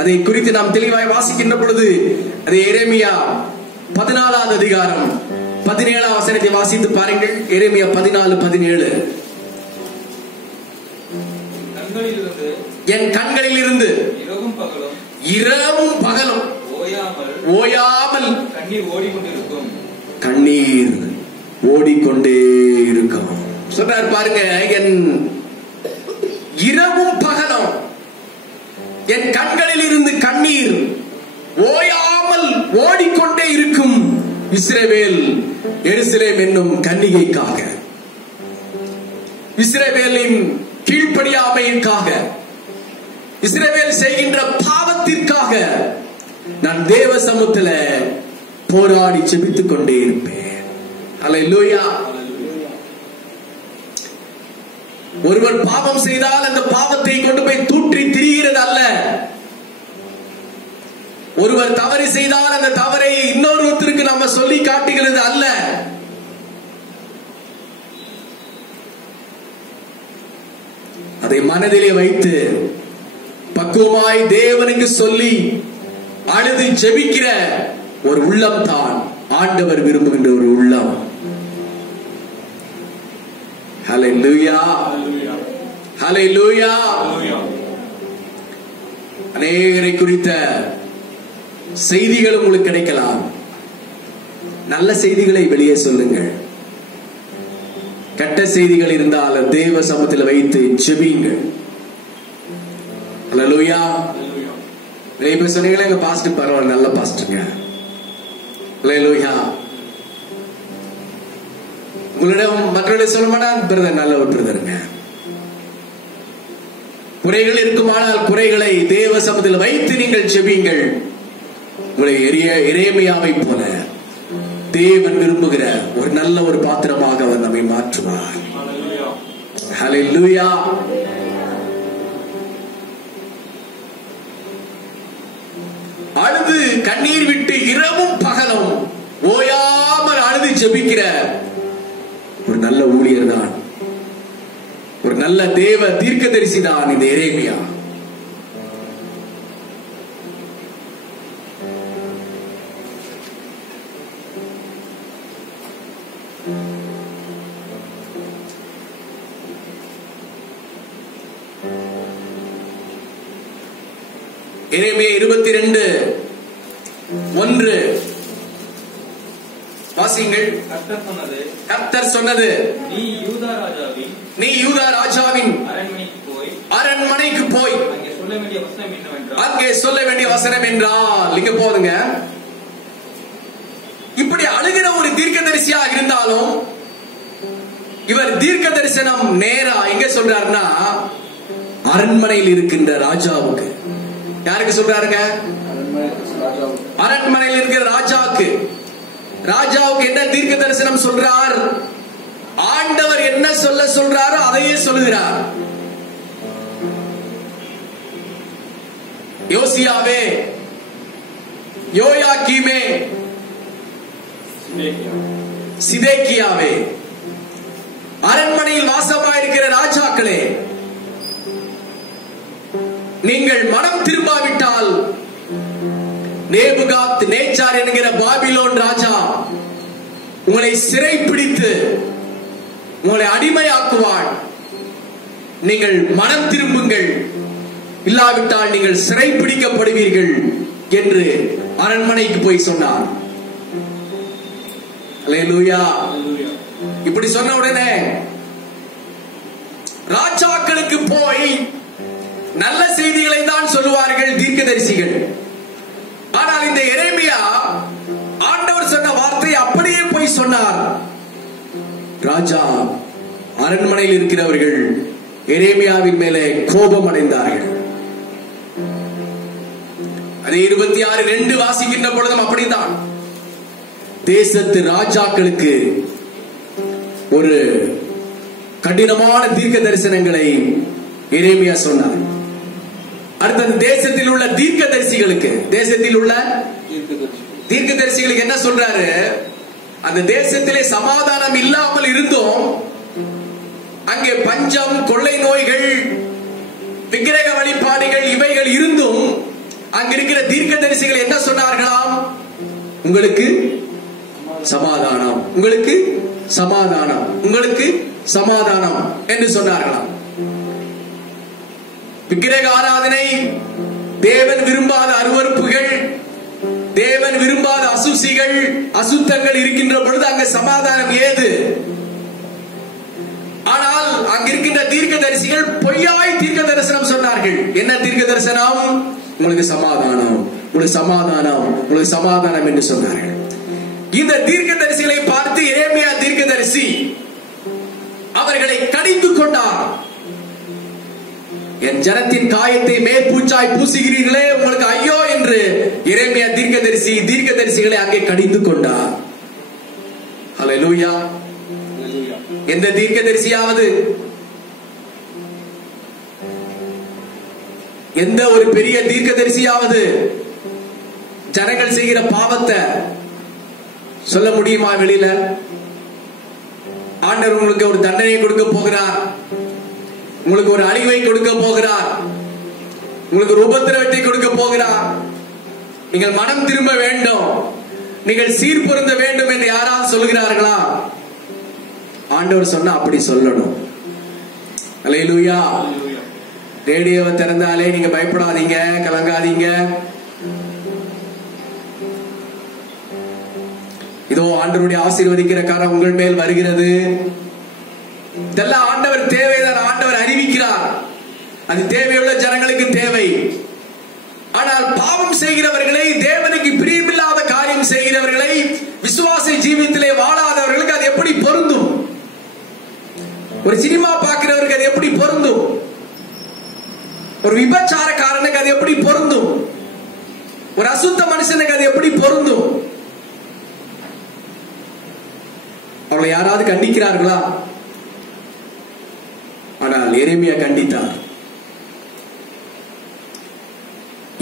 அதை குறித்து நாம் தெளிவாய் வாசிக்கின்ற பொழுது அது எரேமியா 14வது அதிகாரம் 17ஆம் வசனத்தை வாசித்து பாருங்கள். எரேமியா 14:17. என் கண்களில் இருந்து இரவும் பகலும் ஓயாமல் கண்ணீர் ஓடிக்கொண்டே இருக்கும் சொல்றார். பாருங்க, என் இரவும் பகலும் என் கண்களில் இருந்து கண்ணீர் ஓயாமல் ஓடிக்கொண்டே இருக்கும் இஸ்ரவேல் எருசலேம் என்னும் கன்னிகைக்காக, இஸ்ரவேலின் கீழ்ப்படியாமைக்காக, இஸ்ரவேல் செய்கின்ற பாவத்திற்காக நான் தேவ சமூகத்தில் போராடி ஜெபித்துக் கொண்டே இருப்பேன். அல்லேலூயா. ஒருவர் பாவம் செய்தால் அந்த பாவத்தை கொண்டு போய் தூற்றி திரிகிறது அல்ல. ஒருவர் தவறு செய்தால் அந்த தவறை இன்னொருத்தருக்கு நம்ம சொல்லி காட்டுகிறது அல்ல. அதை மனதிலே வைத்து பக்குவமாய் தேவனுக்கு சொல்லி அழுது ஜெபிக்கிற ஒரு உள்ளம் தான் ஆண்டவர் விரும்புகின்ற ஒரு உள்ளம். ஹல்லேலூயா, ஹல்லேலூயா. அநேகரை குறித்த செய்திகள் உங்களுக்கு கிடைக்கலாம். நல்ல செய்திகளை வெளியே சொல்லுங்கள். கெட்ட செய்திகள் இருந்தால் தேவ சமூகத்தில் வைத்து ஜெபியுங்கள். ஹல்லேலூயா. இப்ப சொன்னீங்களே எங்க பாஸ்டர் பரவாயில்ல, நல்ல பாஸ்டருங்க. ஹல்லேலூயா. உங்களிடம் மற்றவர்கள் சொல்ல மாட்டான், பிரதர் நல்ல ஒரு பிரதருங்க. குறைகள் இருக்குமானால் குறைகளை தேவ சமூகத்தில் வைத்து நீங்கள் ஜெபியுங்கள். உங்களை எரேமியாவை போல தேவன் விரும்புகிற ஒரு நல்ல ஒரு பாத்திரமாக அவர் நம்மை மாற்றுவார். ஹல்லேலூயா. அழுது கண்ணீர் விட்டு இரவும் பகலும் ஓயாமல் அழுது ஜெபிக்கிற ஒரு நல்ல ஊழியர் தான், ஒரு நல்ல தேவ தீர்க்கதரிசி தான் இந்த எரேமியா. எரேமியா 22:1 வாசிங்கள். கர்த்தர் சொன்னது, நீ யூதா ராஜாவின் அரண்மனைக்கு போய் அங்கே சொல்ல வேண்டிய வசனம் என்றால், இங்க போதுங்க. இப்படி அழுகிற ஒரு தீர்க்கதரிசியாக இருந்தாலும் இவர் தீர்க்க தரிசனம் நேரா எங்க சொல்றாருன்னா அரண்மனையில் இருக்கின்ற ராஜாவுக்கு. யாருக்கு சொல்றாருங்க? அரண்மனையில் இருக்கிற ராஜாவுக்கு. ராஜாவுக்கு என்ன தீர்க்க தரிசனம் சொல்றார்? ஆண்டவர் என்ன சொல்ல சொல்றாரோ அதையே சொல்லுகிறார். யோசியாவே, யோயாக்கீமே, சிதேக்கியாவே, அரண்மனையில் வாசமாயிருக்கிற ராஜாக்களே, நீங்கள் மனம் திரும்பாவிட்டால் நேபுகாத் நேச்சார் என்கிற பாபிலோன் ராஜா உங்களை சிறைப்பிடித்து உங்களை அடிமையாக்குவான். நீங்கள் மனம் திரும்புங்கள், இல்லாவிட்டால் நீங்கள் சிறைப்பிடிக்கப்படுவீர்கள் என்று அரண்மனைக்கு போய் சொன்னார். அல்லேலூயா. இப்படி சொன்ன உடனே ராஜாக்களுக்கு போய் நல்ல செய்திகளை தான் சொல்லுவார்கள் தீர்க்கதரிசிகள். ஆனால் இந்த எரேமியா ஆண்டவர் சொன்ன வார்த்தை அப்படியே போய் சொன்னார். ராஜா அரண்மனையில் இருக்கிறவர்கள் எரேமியாவின் மேலே கோபம் அடைந்தார்கள். அதே 26:2 வாசிக்கின்ற பொழுதும் அப்படித்தான். தேசத்து ராஜாக்களுக்கு ஒரு கடினமான தீர்க்க தரிசனங்களை எரேமியா சொன்னார். அடுத்த தேசத்தில் உள்ள தீர்க்கதரிசிகளுக்கு, தேசத்தில் உள்ள தீர்க்கதரிசிகளுக்கு என்ன சொல்றாரு? அந்த தேசத்திலே சமாதானம் இல்லாமல் இருந்தும் அங்கே பஞ்சம், கொள்ளை நோய்கள், விக்கிரக வழிபாடுகள் இவைகள் இருந்தும் அங்க இருக்கிற தீர்க்கதரிசிகள் என்ன சொன்னார்களாம்? உங்களுக்கு சமாதானம், உங்களுக்கு சமாதானம், உங்களுக்கு சமாதானம் என்று சொன்னார்களாம். விக்கிரக ஆராதனை, தேவன் விரும்பாத அருவருப்புகள், தேவன் விரும்பாத அசுசிகள், அசுத்தங்கள் இருக்கின்ற பொழுது அங்க சமாதானம் ஏது? ஆனால் அங்க இருக்கின்ற தீர்க்கதரிசிகள் பொய்யாய் தீர்க்க தரிசனம் சொன்னார்கள். என்ன தீர்க்க தரிசனம்? உங்களுக்கு சமாதானம், உங்களுக்கு சமாதானம், உங்களுக்கு சமாதானம் என்று சொன்னார்கள். இந்த தீர்க்கதரிசிகளை பார்த்து எரேமியா தீர்க்கதரிசி அவர்களை கடிந்து கொண்டார். என் ஜனத்தின் காயத்தை மேற்பூச்சாய் பூசுகிறீர்களே, உங்களுக்கு ஐயோ என்று எரேமியா தீர்க்கதரிசிகளை அங்கே கடிந்து கொண்டார். ஹல்லேலூயா. எந்த தீர்க்கதரிசியாவது, எந்த ஒரு பெரிய தீர்க்கதரிசியாவது ஜனங்கள் செய்கிற பாவத்தை சொல்ல முடியுமா வெளியில? ஆண்டவர் உங்களுக்கு ஒரு தண்டனை கொடுக்க போகிறார், உங்களுக்கு ஒரு அழிவை கொடுக்க போகிறார், உங்களுக்கு ஒரு உபத்திரவத்தை கொடுக்க போகிறார், நீங்கள் மனம் திரும்ப வேண்டும், நீங்கள் சீர்பொருந்த வேண்டும் என்று யாராவது சொல்கிறார்களா? ஆண்டவர் சொன்னா அப்படி சொல்லணும். அல்லேலூயா. ரேடியோவை திறந்தாலே நீங்க பயப்படாதீங்க, கலங்காதீங்க, இதோ ஆண்டவருடைய ஆசீர்வதிக்கிற காரம் உங்கள் மேல் வருகிறது. இதெல்லாம் ஆண்டவர் தேவைதான், ஆண்டவர் அறிவிக்கிறார். அது தேவையுள்ள ஜனங்களுக்கு தேவை. ஆனால் பாவம் செய்கிறவர்களை, தேவனுக்கு பிரியமில்லாத காரியம் செய்கிறவர்களை, விசுவாச ஜீவியத்திலே வாழாதவர்களுக்கு அது எப்படி பொருந்தும்? ஒரு சினிமா பார்க்கிறவருக்கு அது எப்படி பொருந்தும்? ஒரு விபச்சாரக்காரனுக்கு அது எப்படி பொருந்தும்? ஒரு அசுத்த மனுஷனுக்கு அது எப்படி பொருந்தும்? அவளை யாராவது கண்டிக்கிறார்களா? ஆனால் எரேமியா கண்டித்தார்.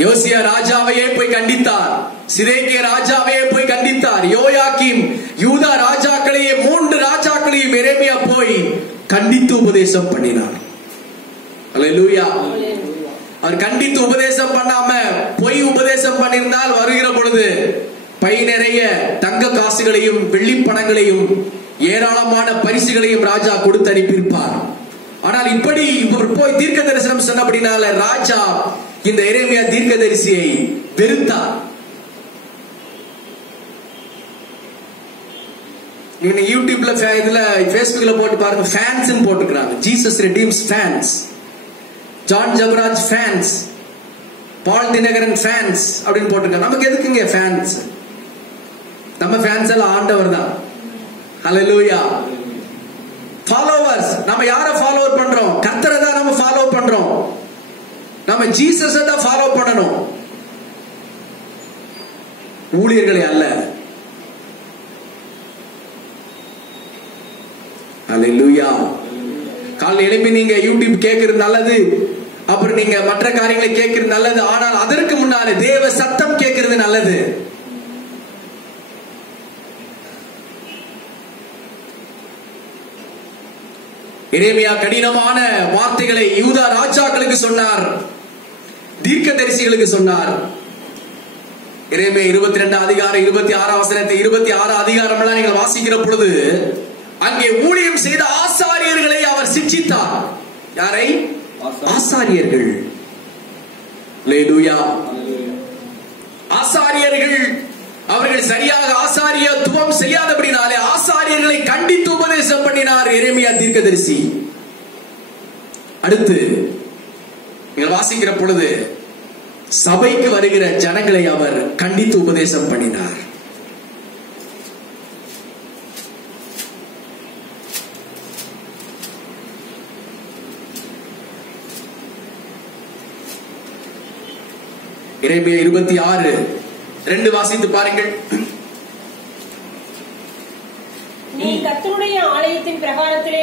யோசியா ராஜாவையே போய் கண்டித்தார், சிதேக்கியா ராஜாவையே போய் கண்டித்தார், யோயாக்கீம், யூதா ராஜாக்களையே, 3 ராஜாக்களையும் எரேமியா போய் கண்டித்து உபதேசம் பண்ணினார். அல்லேலூயா. அவர் கண்டித்து உபதேசம் பண்ணாம பொய் உபதேசம் பண்ணியிருந்தால் வருகிற பொழுது பை நிறைய தங்க காசுகளையும் வெள்ளி பணங்களையும் ஏராளமான பரிசுகளையும் ராஜா கொடுத்து அனுப்பியிருப்பார். ஆனால் இப்படி இவர் போய் தீர்க்க தரிசனம் சொன்னபடினால ராஜா இந்த எரேமியா தீர்க்கதரிசியை வெறுத்தார். நீங்க யூடியூப்ல இதுல Facebookல போட்டு பாருங்க, ஃபேன்ஸ் போட்டுக்கிறாங்க. Jesus redeems fans, John Jabaraj fans, Paul Dhinakaran fans அப்படின்னு போட்டுருக்காங்க. நமக்கு எதுக்குங்க ஃபேன்ஸ்? நம்ம ஃபேன்ஸ் எல்லாம் ஆண்டவர் தான். ஹல்லேலூயா. ஃபாலோவர்ஸ், நம்ம யாரை ஃபாலோவர் பண்றோம்? கர்த்தரை தான் நம்ம ஃபாலோ பண்றோம். நம்ம ஜீசஸை தான் ஃபாலோ பண்ணணும், ஊழியர்களை அல்ல. ஹல்லேலூயா. காலையில் எழுப்பி நீங்க யூடியூப் கேட்கிறது நல்லது, அப்புறம் நீங்க மற்ற காரியங்களை கேட்கிறது நல்லது. ஆனால் அதற்கு முன்னாலே தேவ சத்தம் கேட்கிறது நல்லது. எரேமியா கடினமான வார்த்தைகளை யூதா ராஜாக்களுக்கு சொன்னார், தீர்க்கதரிசிகளுக்கு சொன்னார். எரேமியா 22 அதிகாரம் 26 வசனத்தை 26 அதிகாரம் எல்லாம் நீங்கள் வாசிக்கிற பொழுது அங்கே ஊழியம் செய்த ஆசாரியர்களை அவர் சிட்சித்தார். யாரை? ஆசாரியர்கள். ஹல்லேலூயா. ஆசாரியர்கள் அவர்கள் சரியாக ஆசாரியத்துவம் செய்யாதபடினாலே ஆசாரியர்களை கண்டித்து உபதேசம் பண்ணினார் எரேமியா தீர்க்கதரிசி. அடுத்து நீங்கள் வாசிக்கிற பொழுது சபைக்கு வருகிற ஜனங்களை அவர் கண்டித்து உபதேசம் பண்ணினார். எரேமியா 26:2 வாசித்து பாருங்கள். நீ கர்த்தருடைய ஆலயத்தின் பிரகாரத்திலே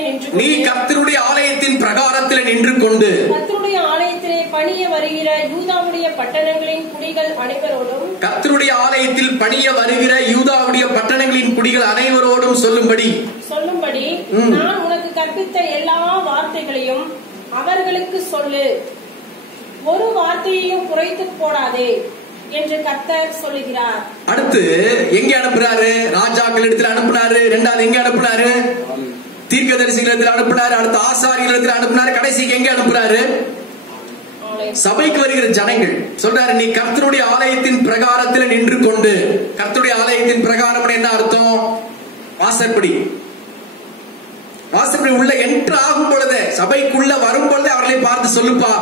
நின்று கொண்டு கர்த்தருடைய ஆலயத்திலே பணிய வருகிற யூதாவுடைய பட்டணங்களின் குடிகள் அனைவரோடும் கர்த்தருடைய ஆலயத்தில் பணிய வருகிற யூதாவுடைய பட்டணங்களின் குடிகள் அனைவரோடும் சொல்லும்படி நான் உனக்கு கற்பித்த எல்லா வார்த்தைகளையும் அவர்களுக்கு சொல்லு, ஒரு வார்த்தையையும் குறைத்து போடாதே என்று கர்த்தர் சொல்லுகிறார். அடுத்து எங்கே அனுப்புறாரு? ராஜாக்கள் இடத்துல அனுப்புனாரு. இரண்டாவது எங்க அனுப்புனாரு? தீர்க்கதரிசிகள் இடத்துல அனுப்புனாரு. அடுத்து ஆசாரியர்கள் இடத்துல அனுப்புனாரு. கடைசிக்கு எங்க அனுப்புறாரு? சபைக்கு வருகிற ஜனங்கள். சொல்றாரு, நீ கர்த்தருடைய ஆலயத்தின் பிரகாரத்தில் நின்று கொண்டு. கர்த்தருடைய ஆலயத்தின் பிரகாரம் என்ன அர்த்தம்? வாசற்படி. வாசற்படி உள்ள என்ட்ரு ஆகும் பொழுது, சபைக்குள்ள வரும் பொழுது அவர்களை பார்த்து சொல்லுப்பா,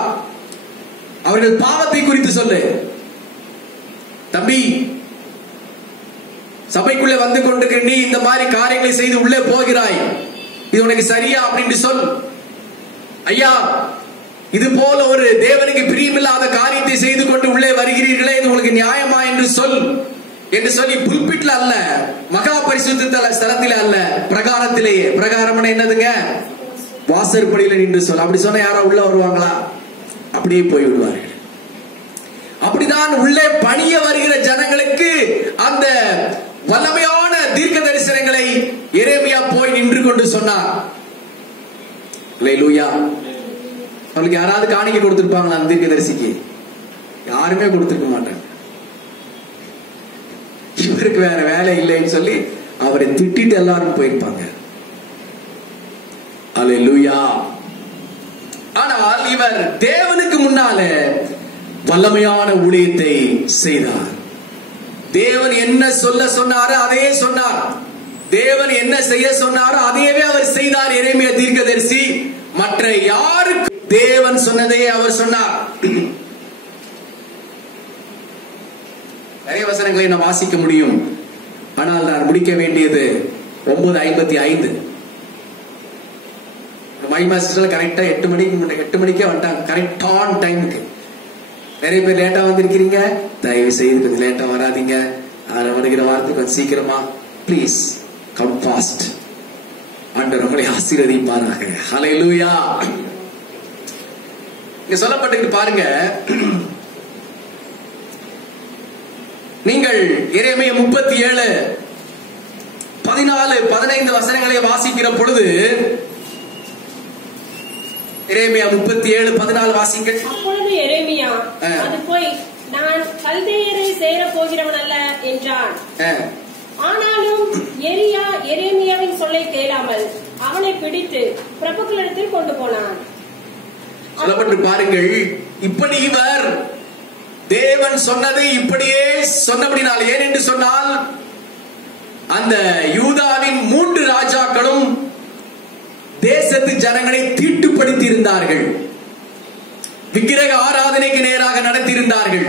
அவர்கள் பாவத்தை குறித்து சொல்லு. தம்பி, சபைக்குள்ளே வந்து கொண்டிருக்கிற நீ இந்த மாதிரி காரியங்களை செய்து உள்ளே போகிறாய், இது உனக்கு சரியா அப்படின்னு சொல். ஐயா, இது போல ஒரு தேவனுக்கு பிரியமில்லாத காரியத்தை செய்து கொண்டு உள்ளே வருகிறீர்களே, இது உங்களுக்கு நியாயமா என்று சொல் என்று சொல்லி புல்பிட்ல அல்ல, மகா பரிசுத்த ஸ்தலத்திலே அல்ல, பிரகாரத்திலேயே. பிரகாரம் என்னதுங்க? வாசற்படியில நின்று சொல். அப்படி சொன்னா யாரா உள்ள வருவாங்களா? அப்படியே போய் விடுவார்கள். அப்படிதான் உள்ளே பணிய வருகிற ஜனங்களுக்கு அந்த வல்லமையான தீர்க்க தரிசனங்களை எரேமியா போய் நின்று கொண்டு சொன்னார். ஹல்லேலூயா. அவளுக்கு யாராவது காணிக்கை கொடுத்திருப்பாங்களா? அந்த தீர்க்க தரிசிக்கு யாருமே கொடுத்திருக்க மாட்டாங்க. இவருக்கு வேற வேலை இல்லைன்னு சொல்லி அவரை திட்டிட்டு எல்லாரும் போயிருப்பாங்க. ஹல்லேலூயா. ஆனால் இவர் தேவனுக்கு முன்னால வல்லமையான ஊழியத்தை செய்தார். தேவன் என்ன சொல்ல சொன்னாரோ அதையே சொன்னார். தேவன் என்ன செய்ய சொன்னாரோ அதையவே அவர் செய்தார். எரேமியா தீர்க்கதரிசி மற்ற யாருக்கு தேவன் சொன்னதையே அவர் சொன்னார். நிறைய வசனங்களை நாம் வாசிக்க முடியும், ஆனால் நான் முடிக்க வேண்டியது 9:55. மை மாஸ்டர் கரெக்டா 8 மணிக்கே வந்துட்டாங்க. கரெக்ட் ஆன் டைமுக்கு. நிறைய பேர் லேட்டா வந்திருக்கிறீங்க, தயவு செய்து கொஞ்சம் லேட்டா வராதீங்க. வருகிற வாரத்துக்கு கொஞ்சம் சீக்கிரமா ப்ளீஸ் கம் ஃபாஸ்ட். ஆண்டவர் உங்களை ஆசீர்வதிப்பாராக. ஹல்லேலூயா. இங்க சொல்லப்பட்டு பாருங்க, நீங்கள் எரேமியா 37:14-15 வசனங்களை வாசிக்கிற பொழுது, எரேமியா 37:14 வாசிங்கள். அப்பொழுது எரேமியா, அது போய் நான் கல்தேயரை சேர போகிறவன் அல்ல என்றான். ஆனாலும் எரேமியாவின் சொல்லை கேளாமல் அவனை பிடித்து பிரபுக்களிடத்தில் கொண்டு போனான். சொல்லப்பட்டு பாருங்கள், இப்படி இவர் தேவன் சொன்னதை இப்படியே சொன்னபடினால், ஏன் என்று சொன்னால் அந்த யூதாவின் 3 ராஜாக்களும் தேசத்து ஜனங்களை தீட்டுப்படுத்தி இருந்தார்கள். விக்கிரக ஆராதனைக்கு நேராக நடத்தியிருந்தார்கள்,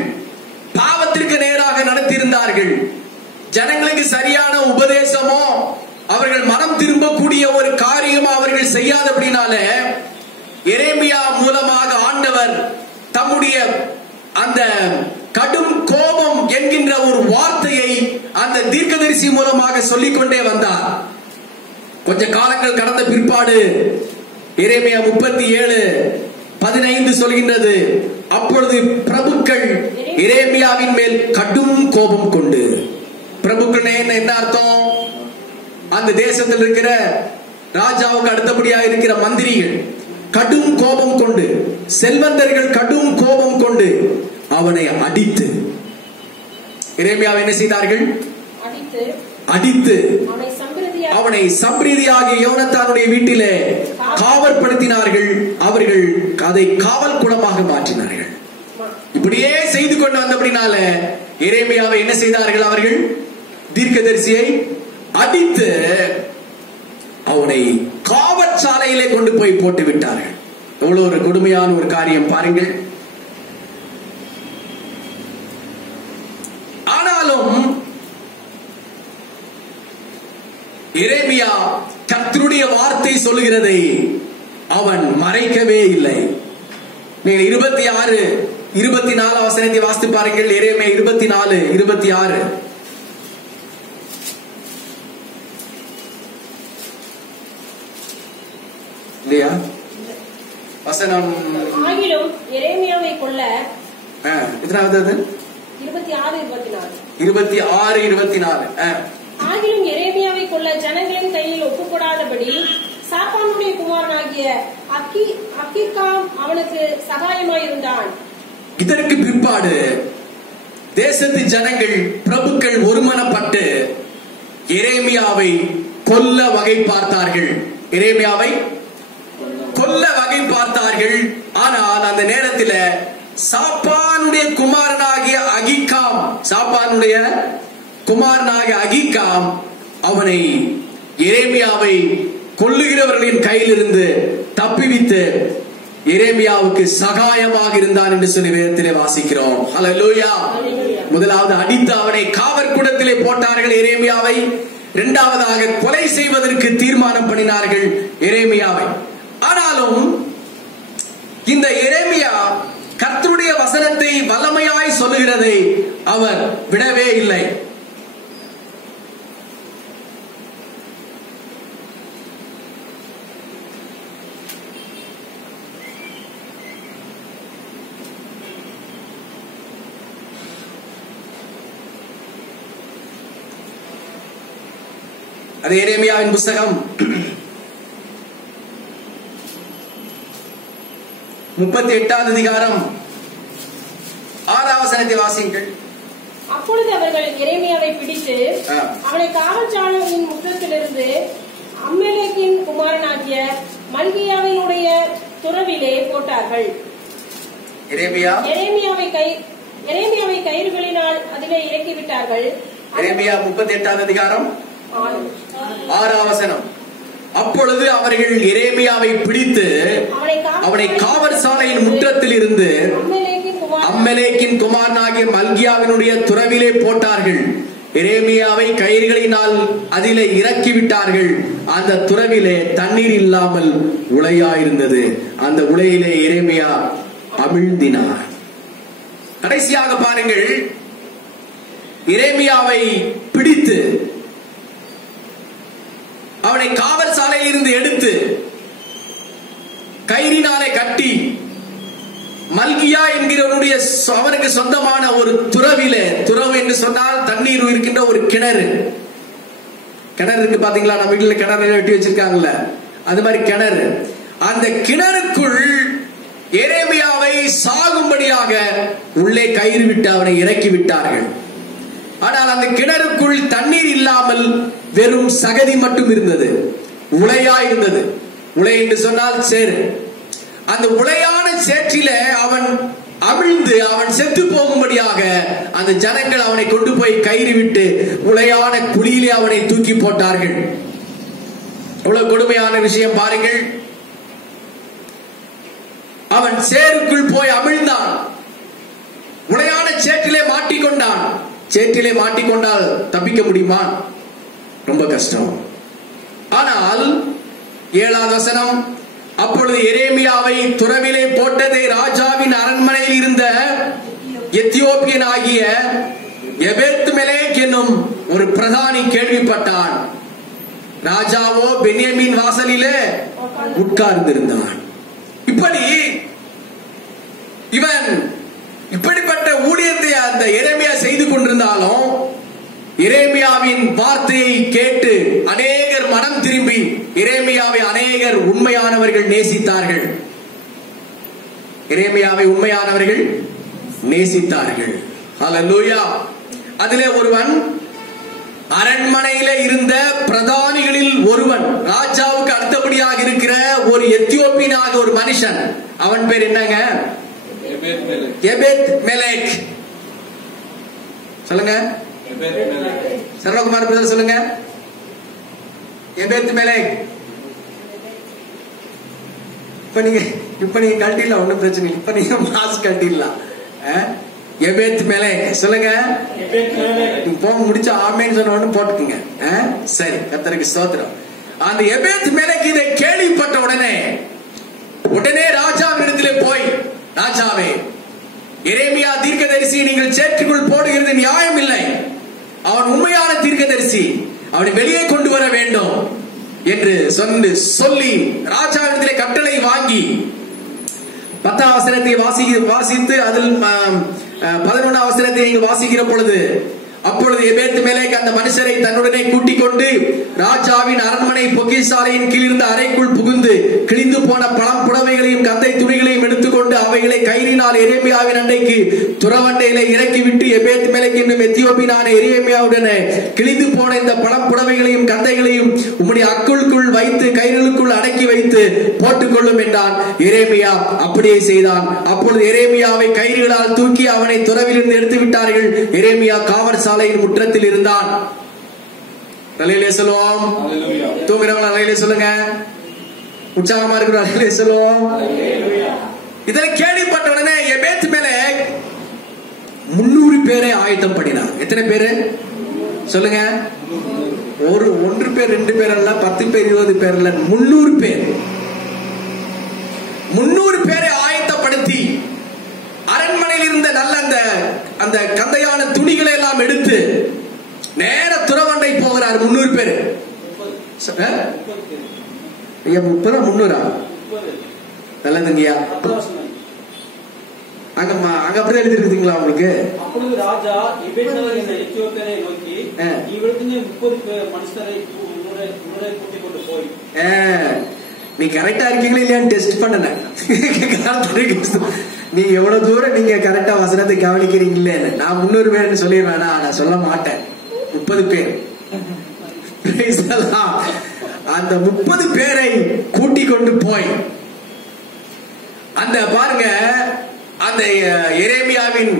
பாவத்திற்கு நேராக நடத்தியிருந்தார்கள். ஜனங்களுக்கு சரியான உபதேசமோ அவர்கள் மனம் திரும்பக்கூடிய ஒரு காரியமோ அவர்கள் செய்யாதபடினால எரேமியா மூலமாக ஆண்டவர் தம்முடைய அந்த கடும் கோபம் என்கின்ற ஒரு வார்த்தையை அந்த தீர்க்கதரிசி மூலமாக சொல்லிக்கொண்டே வந்தார். கொஞ்ச காலங்கள் கடந்த பிற்பாடு எரேமியா 37:15 சொல்கின்றது, அப்பொழுது பிரபுக்கள் எரேமியாவின் மேல் கடும் கோபம் கொண்டு, பிரபுக்கள் என்ன அர்த்தம்? அந்த தேசத்தில் இருக்கிற ராஜாவுக்கு அடுத்தபடியாக இருக்கிற மந்திரிகள் கடும் கோபம் கொண்டு, செல்வந்தர்கள் கடும் கோபம் கொண்டு அவனை அடித்து, எரேமியாவை என்ன செய்தார்கள்? அடித்து அவனை சம்பிரதியாக யோனத்தானுடைய வீட்டிலே காவற்படுத்தினார்கள். அவர்கள் அதை காவல் குளமாக மாற்றினார்கள். இப்படியே செய்து கொண்டு வந்தபடினால எரேமியாவை என்ன செய்தார்கள்? அவர்கள் தீர்க்கதரிசியை அடித்து அவனை காவற்சாலையிலே கொண்டு போய் போட்டு விட்டார்கள். எவ்வளவு ஒரு கொடுமையான ஒரு காரியம் பாருங்கள். ஆனாலும் எரேமியா கர்த்தருடைய வார்த்தை சொல்லுகிறதை அவன் மறைக்கவே இல்லை. நீங்கள் 26-24 வசனத்தை வாசித்து பாருங்கள். எரேமியா 24-26. இல்லையா வசனம்? ஆகிலும் எரேமியாவை கொல்ல எத்தனாவது? 26-24. ஆகிலும் எரேமியாவை கொல்ல ஜனங்களின் கையில் ஒப்புக்கொடாதபடி சாப்பானுடைய குமாரனாகிய அக்கீகாம் அவனுக்கு சகாயமாயிருந்தான். இதற்கு பிற்பாடு தேசத்து ஜனங்கள் பிரபுக்கள் ஒருமனப்பட்டு எரேமியாவை கொல்ல வகை பார்த்தார்கள். எரேமியாவை கொல்ல வகை பார்த்தார்கள். ஆனால் அந்த நேரத்தில் சாப்பானுடைய குமாரனாகிய அகீகாம் அவனை எரேமியாவை கொல்லுகிறவர்களின் கையிலிருந்து தப்பிவித்து எரேமியாவுக்கு சகாயமாக இருந்தான் என்று சொல்லி வேதத்திலே வாசிக்கிறோம். ஹல்லேலூயா. முதலாவது அடித்து அவனை காவற்குடத்திலே போட்டார்கள் எரேமியாவை. இரண்டாவதாக கொலை செய்வதற்கு தீர்மானம் பண்ணினார்கள் எரேமியாவை. ஆனாலும் இந்த எரேமியா கர்த்தருடைய வசனத்தை வல்லமையாய் சொல்லுகிறதை அவர் விடவே இல்லை. அது எரேமியாவின் புத்தகம் 38 அதிகாரம் 6 வசனத்தை வாசியுங்கள். அப்பொழுது அவர்கள் எரேமியாவை பிடித்து அவனை காவற்சாலையின் முற்றத்திலிருந்து அம்மெலேக்கின் குமாரனாகிய மல்கியாவினுடைய துறவிலே போட்டார்கள். எரேமியாவை கயிறுகளினால் அதிலே இறக்கிவிட்டார்கள். எரேமியா 38 அதிகாரம் 6 வசனம். அப்பொழுது அவர்கள் எரேமியாவை பிடித்து அவனை காவற்சாலையின் முற்றத்தில் இருந்து அம்மெலேக்கின் குமாரனாகிய மல்கியாவினுடைய துறவிலே போட்டார்கள். எரேமியாவை கயிறுகளினால் அதிலே இறக்கிவிட்டார்கள். அந்த துறவிலே தண்ணீர் இல்லாமல் உளையாயிருந்தது. அந்த உளையிலே எரேமியா அமிழ்ந்தினார். கடைசியாக பாருங்கள், எரேமியாவை பிடித்து அவனை காவற்சாலையில் இருந்து எடுத்து கயிறினாலே கட்டி மல்கியா என்கிறவனுடைய அவனுக்கு சொந்தமான ஒரு துறவிலே, துறவு என்று சொன்னால் தண்ணீர் இருக்கின்ற ஒரு கிணறு இருக்கு பாத்தீங்களா? நம்ம வீட்டுல கிணறு வெட்டி வச்சிருக்காங்கல்ல, அது மாதிரி கிணறு. அந்த கிணறுக்குள் எரேமியாவை சாகும்படியாக உள்ளே கயிறு விட்டு அவனை இறக்கி விட்டார்கள். ஆனால் அந்த கிணறுக்குள் தண்ணீர் இல்லாமல் வெறும் சகதி மட்டும் இருந்தது, உளையா இருந்தது. உளை என்று சொன்னால் சேறு. அந்த உளையான சேற்றிலே அவன் அமிழ்ந்து அவன் செத்து போகும்படியாக அந்த ஜனங்கள் அவனை கொண்டு போய் கயிறு விட்டு உளையான குழியிலே அவனை தூக்கி போட்டார்கள். எவ்வளவு கொடுமையான விஷயம் பாருங்கள். அவன் சேருக்குள் போய் அமிழ்ந்தான், உளையான சேற்றிலே மாட்டிக்கொண்டான். சேற்றிலே மாட்டிக்கொண்டால் தப்பிக்க முடியுமா? ரொம்ப கஷ்டம். ஆனால் 7வது வசனம், அப்பொழுது எரேமியாவை துறவிலே போட்டதை ராஜாவின் அரண்மனையில் இருந்த எத்தியோப்பியன் ஆகிய எபேத்மெலேக் என்னும் ஒரு பிரதானி கேள்விப்பட்டான். ராஜாவோ பென்யமீன் வாசலிலே உட்கார்ந்திருந்தான். இப்படி இவன் இப்படிப்பட்ட ஊழியத்தை அந்த எரேமியா செய்து கொண்டிருந்தாலும் எரேமியாவின் வார்த்தையை கேட்டு அநேகர் மனம் திரும்பி எரேமியாவை அநேகர் உண்மையானவர்கள் நேசித்தார்கள். எரேமியாவை உண்மையானவர்கள் நேசித்தார்கள். ஹல்லேலூயா. அதிலே ஒருவன் அரண்மனையிலே இருந்த பிரதானிகளில் ஒருவன், ராஜாவுக்கு அடுத்தபடியாக இருக்கிற ஒரு எத்தியோப்பியனாக ஒரு மனுஷன். அவன் பேர் என்னங்க? எபேத்மெலேக். சொல்லுங்க சரவணகுமார் பிரதர், சொல்லுங்க. எபேத்மெலேக். இப்ப நீங்க கழட்டிடலாம், ஒன்னும் பிரச்சனை இல்லை. இப்ப நீங்க மாஸ்க் கழட்டிடலாம். எபேத்மெலேக் சொல்லுங்க. நீங்க போக முடிச்ச ஆமேன்னு சொன்ன உடனே போட்டுக்குங்க. சரி, கர்த்தருக்கு ஸ்தோத்திரம். அந்த எபேத்மெலேக் இதை கேள்விப்பட்ட உடனே ராஜாவினிடத்திலே போய், ராஜாவே, எரேமியா தீர்க்கதரிசி நீங்கள் சேற்றுக்குள் போடுகிறது நியாயம் இல்லை. அவன் உண்மையான தீர்க்கதரிசி, அவனை வெளியே கொண்டு வர வேண்டும் என்று சொல்லி ராஜாவிடத்திலே கட்டளை வாங்கி 10ஆம் வசனத்தை வாசித்து அதில் 11ஆம் வசனத்தை நீங்கள் வாசிக்கிற பொழுது, அப்பொழுது எபேத்மெலேக் அந்த மனுஷரை தன்னுடனே கூட்டிக் கொண்டு ராஜாவின் அரண்மனை பொக்கிஷாலையின் கீழ் இருந்த அறைக்குள் புகுந்து கிழிந்து போன பழம் புடவைகளையும் கந்தை துணிகளையும் எடுத்துக்கொண்டு அவைகளை கயிறினால் எரேமியாவின் அண்டைக்கு துறவண்டையிலே இறக்கிவிட்டு, எபேத்மெலேக் என்னும் எத்தியோப்பியனான எரேமியாவுடனே கிழிந்து போன இந்த பழம் புடவைகளையும் கந்தைகளையும் உம்முடைய அக்குள்குள் வைத்து கயிறுகளுக்குள் அடக்கி வைத்து போட்டுக்கொள்ளும் என்றான். எரேமியா அப்படியே செய்தான். அப்பொழுது எரேமியாவை கயிறுகளால் தூக்கி அவனை துறவிலிருந்து எடுத்து விட்டார்கள். எரேமியா காவல் சாலையின் முற்றத்தில் இருந்தான். அல்லேலூயா சொல்லுவோம். தூங்குறவங்க அல்லேலூயா சொல்லுங்க. உற்சாகமா இருக்கிற அல்லேலூயா சொல்லுவோம். இதனை கேள்விப்பட்ட உடனே எபேத்மெலேக் 300 பேரை ஆயத்தம் பண்ணினார். எத்தனை பேரு சொல்லுங்க? 1 பேர் 2 பேர் அல்ல, 10 பேர் 20 பேர் அல்ல, 300 பேர். 300 பேரை ஆயத்தப்படுத்தி அரண்மனையில் இருந்த நல்ல அந்த கந்தையான துணிகளை எல்லாம் எடுத்து நேர துறவண்டை போகிறார். 300 பேர். 30 300 நல்லதுங்கய்யா. அங்க அப்படிதான் எழுதிருக்கீங்களா உங்களுக்கு? அப்பொழுது ராஜா எத்தியோப்பியனை நோக்கி, இவளுக்கு 30 மனுஷரை கூட்டிக் கொண்டு போய், நீ கரெக்டா இருக்கீங்களா இல்லையான்னு டெஸ்ட் பண்ணன. நீ எவ்வளவு தூரம் நீங்க கரெக்டா வசனத்தை கவனிக்கிறீங்களே. நான் 300 பேர்னு சொல்லிடுவேனா? நான் சொல்ல மாட்டேன். 30 பேர். அந்த 30 பேரை கூட்டிக் கொண்டு போய் அந்த பாருங்க, அந்த எரேமியாவின்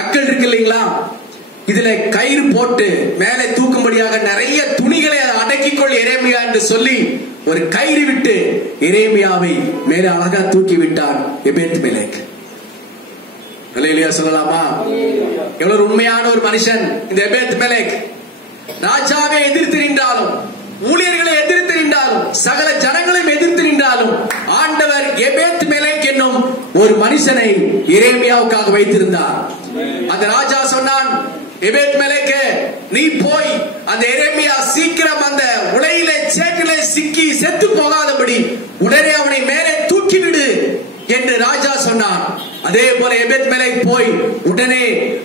அக்கள் இருக்கு இல்லைங்களா, இதுல கயிறு போட்டு மேலே தூக்கும்படியாக நிறைய துணிகளை அடக்கிக்கொள் எரேமியா என்று சொல்லி ஒரு கயிறு விட்டு எரேமியாவை மேலே அழகா தூக்கி விட்டான் எபேத்மெலேக். அல்லேலூயா சொல்லலாமா? எவ்வளவு உண்மையான ஒரு மனுஷன் இந்த எபேத்மெலேக். ராஜாவை எதிர்த்து நின்றாலும், ஊழியர்களை எதிர்த்து நின்றாலும், சகல ஜனங்களையும் எதிர்த்து நின்றாலும் ஆண்டவர் எபேத்மெலேக் என்னும் ஒரு மனுஷனை எரேமியாவுக்காக வைத்திருந்தார். அந்த ராஜா சொன்னான், எபேத்மெலேக்கே, நீ போய் அந்த எரேமியா சீக்கிரம் அந்த உலையிலே சேற்றிலே சிக்கி செத்து போகாதபடி உடனே அவனை மேலே தூக்கிவிடு என்று ராஜா சொன்னான். அதே போல எபேத்மெலேக் போய் உடனே